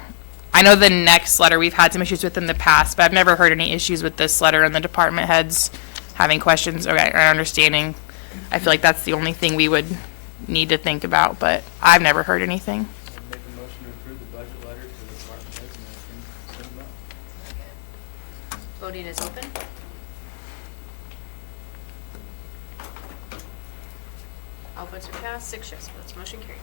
I know the next letter we've had some issues with in the past, but I've never heard any issues with this letter and the department heads having questions or understanding. I feel like that's the only thing we would need to think about, but I've never heard anything. I'd make a motion to approve the budget letter to the department heads and send them out. Voting is open. All votes are cast, 6 yes votes. Motion carried.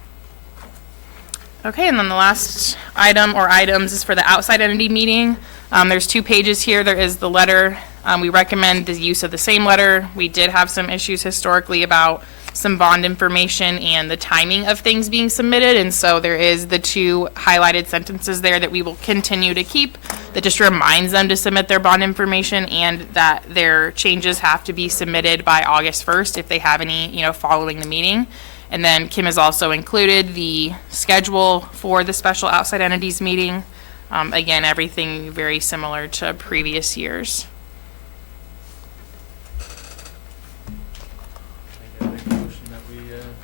Okay, and then the last item or items is for the outside entity meeting. There's 2 pages here. There is the letter We recommend the use of the same letter. We did have some issues historically about some bond information and the timing of things being submitted, and so there is the 2 highlighted sentences there that we will continue to keep, that just reminds them to submit their bond information and that their changes have to be submitted by August 1st if they have any, following the meeting. And then Kim has also included the schedule for the special outside entities meeting. Again, everything very similar to previous years. I make a motion that we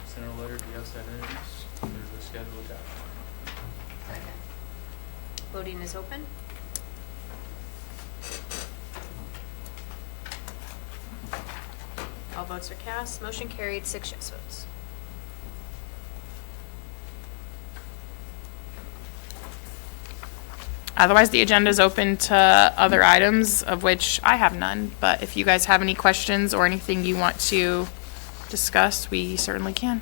send our letter to the outside entities under the schedule attached. Voting is open. All votes are cast. Motion carried, 6 yes votes. Otherwise, the agenda is open to other items, of which I have none. But if you guys have any questions or anything you want to discuss, we certainly can.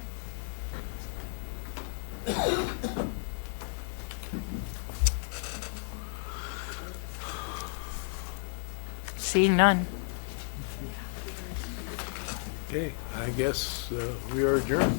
Seeing none. Okay, I guess we are adjourned.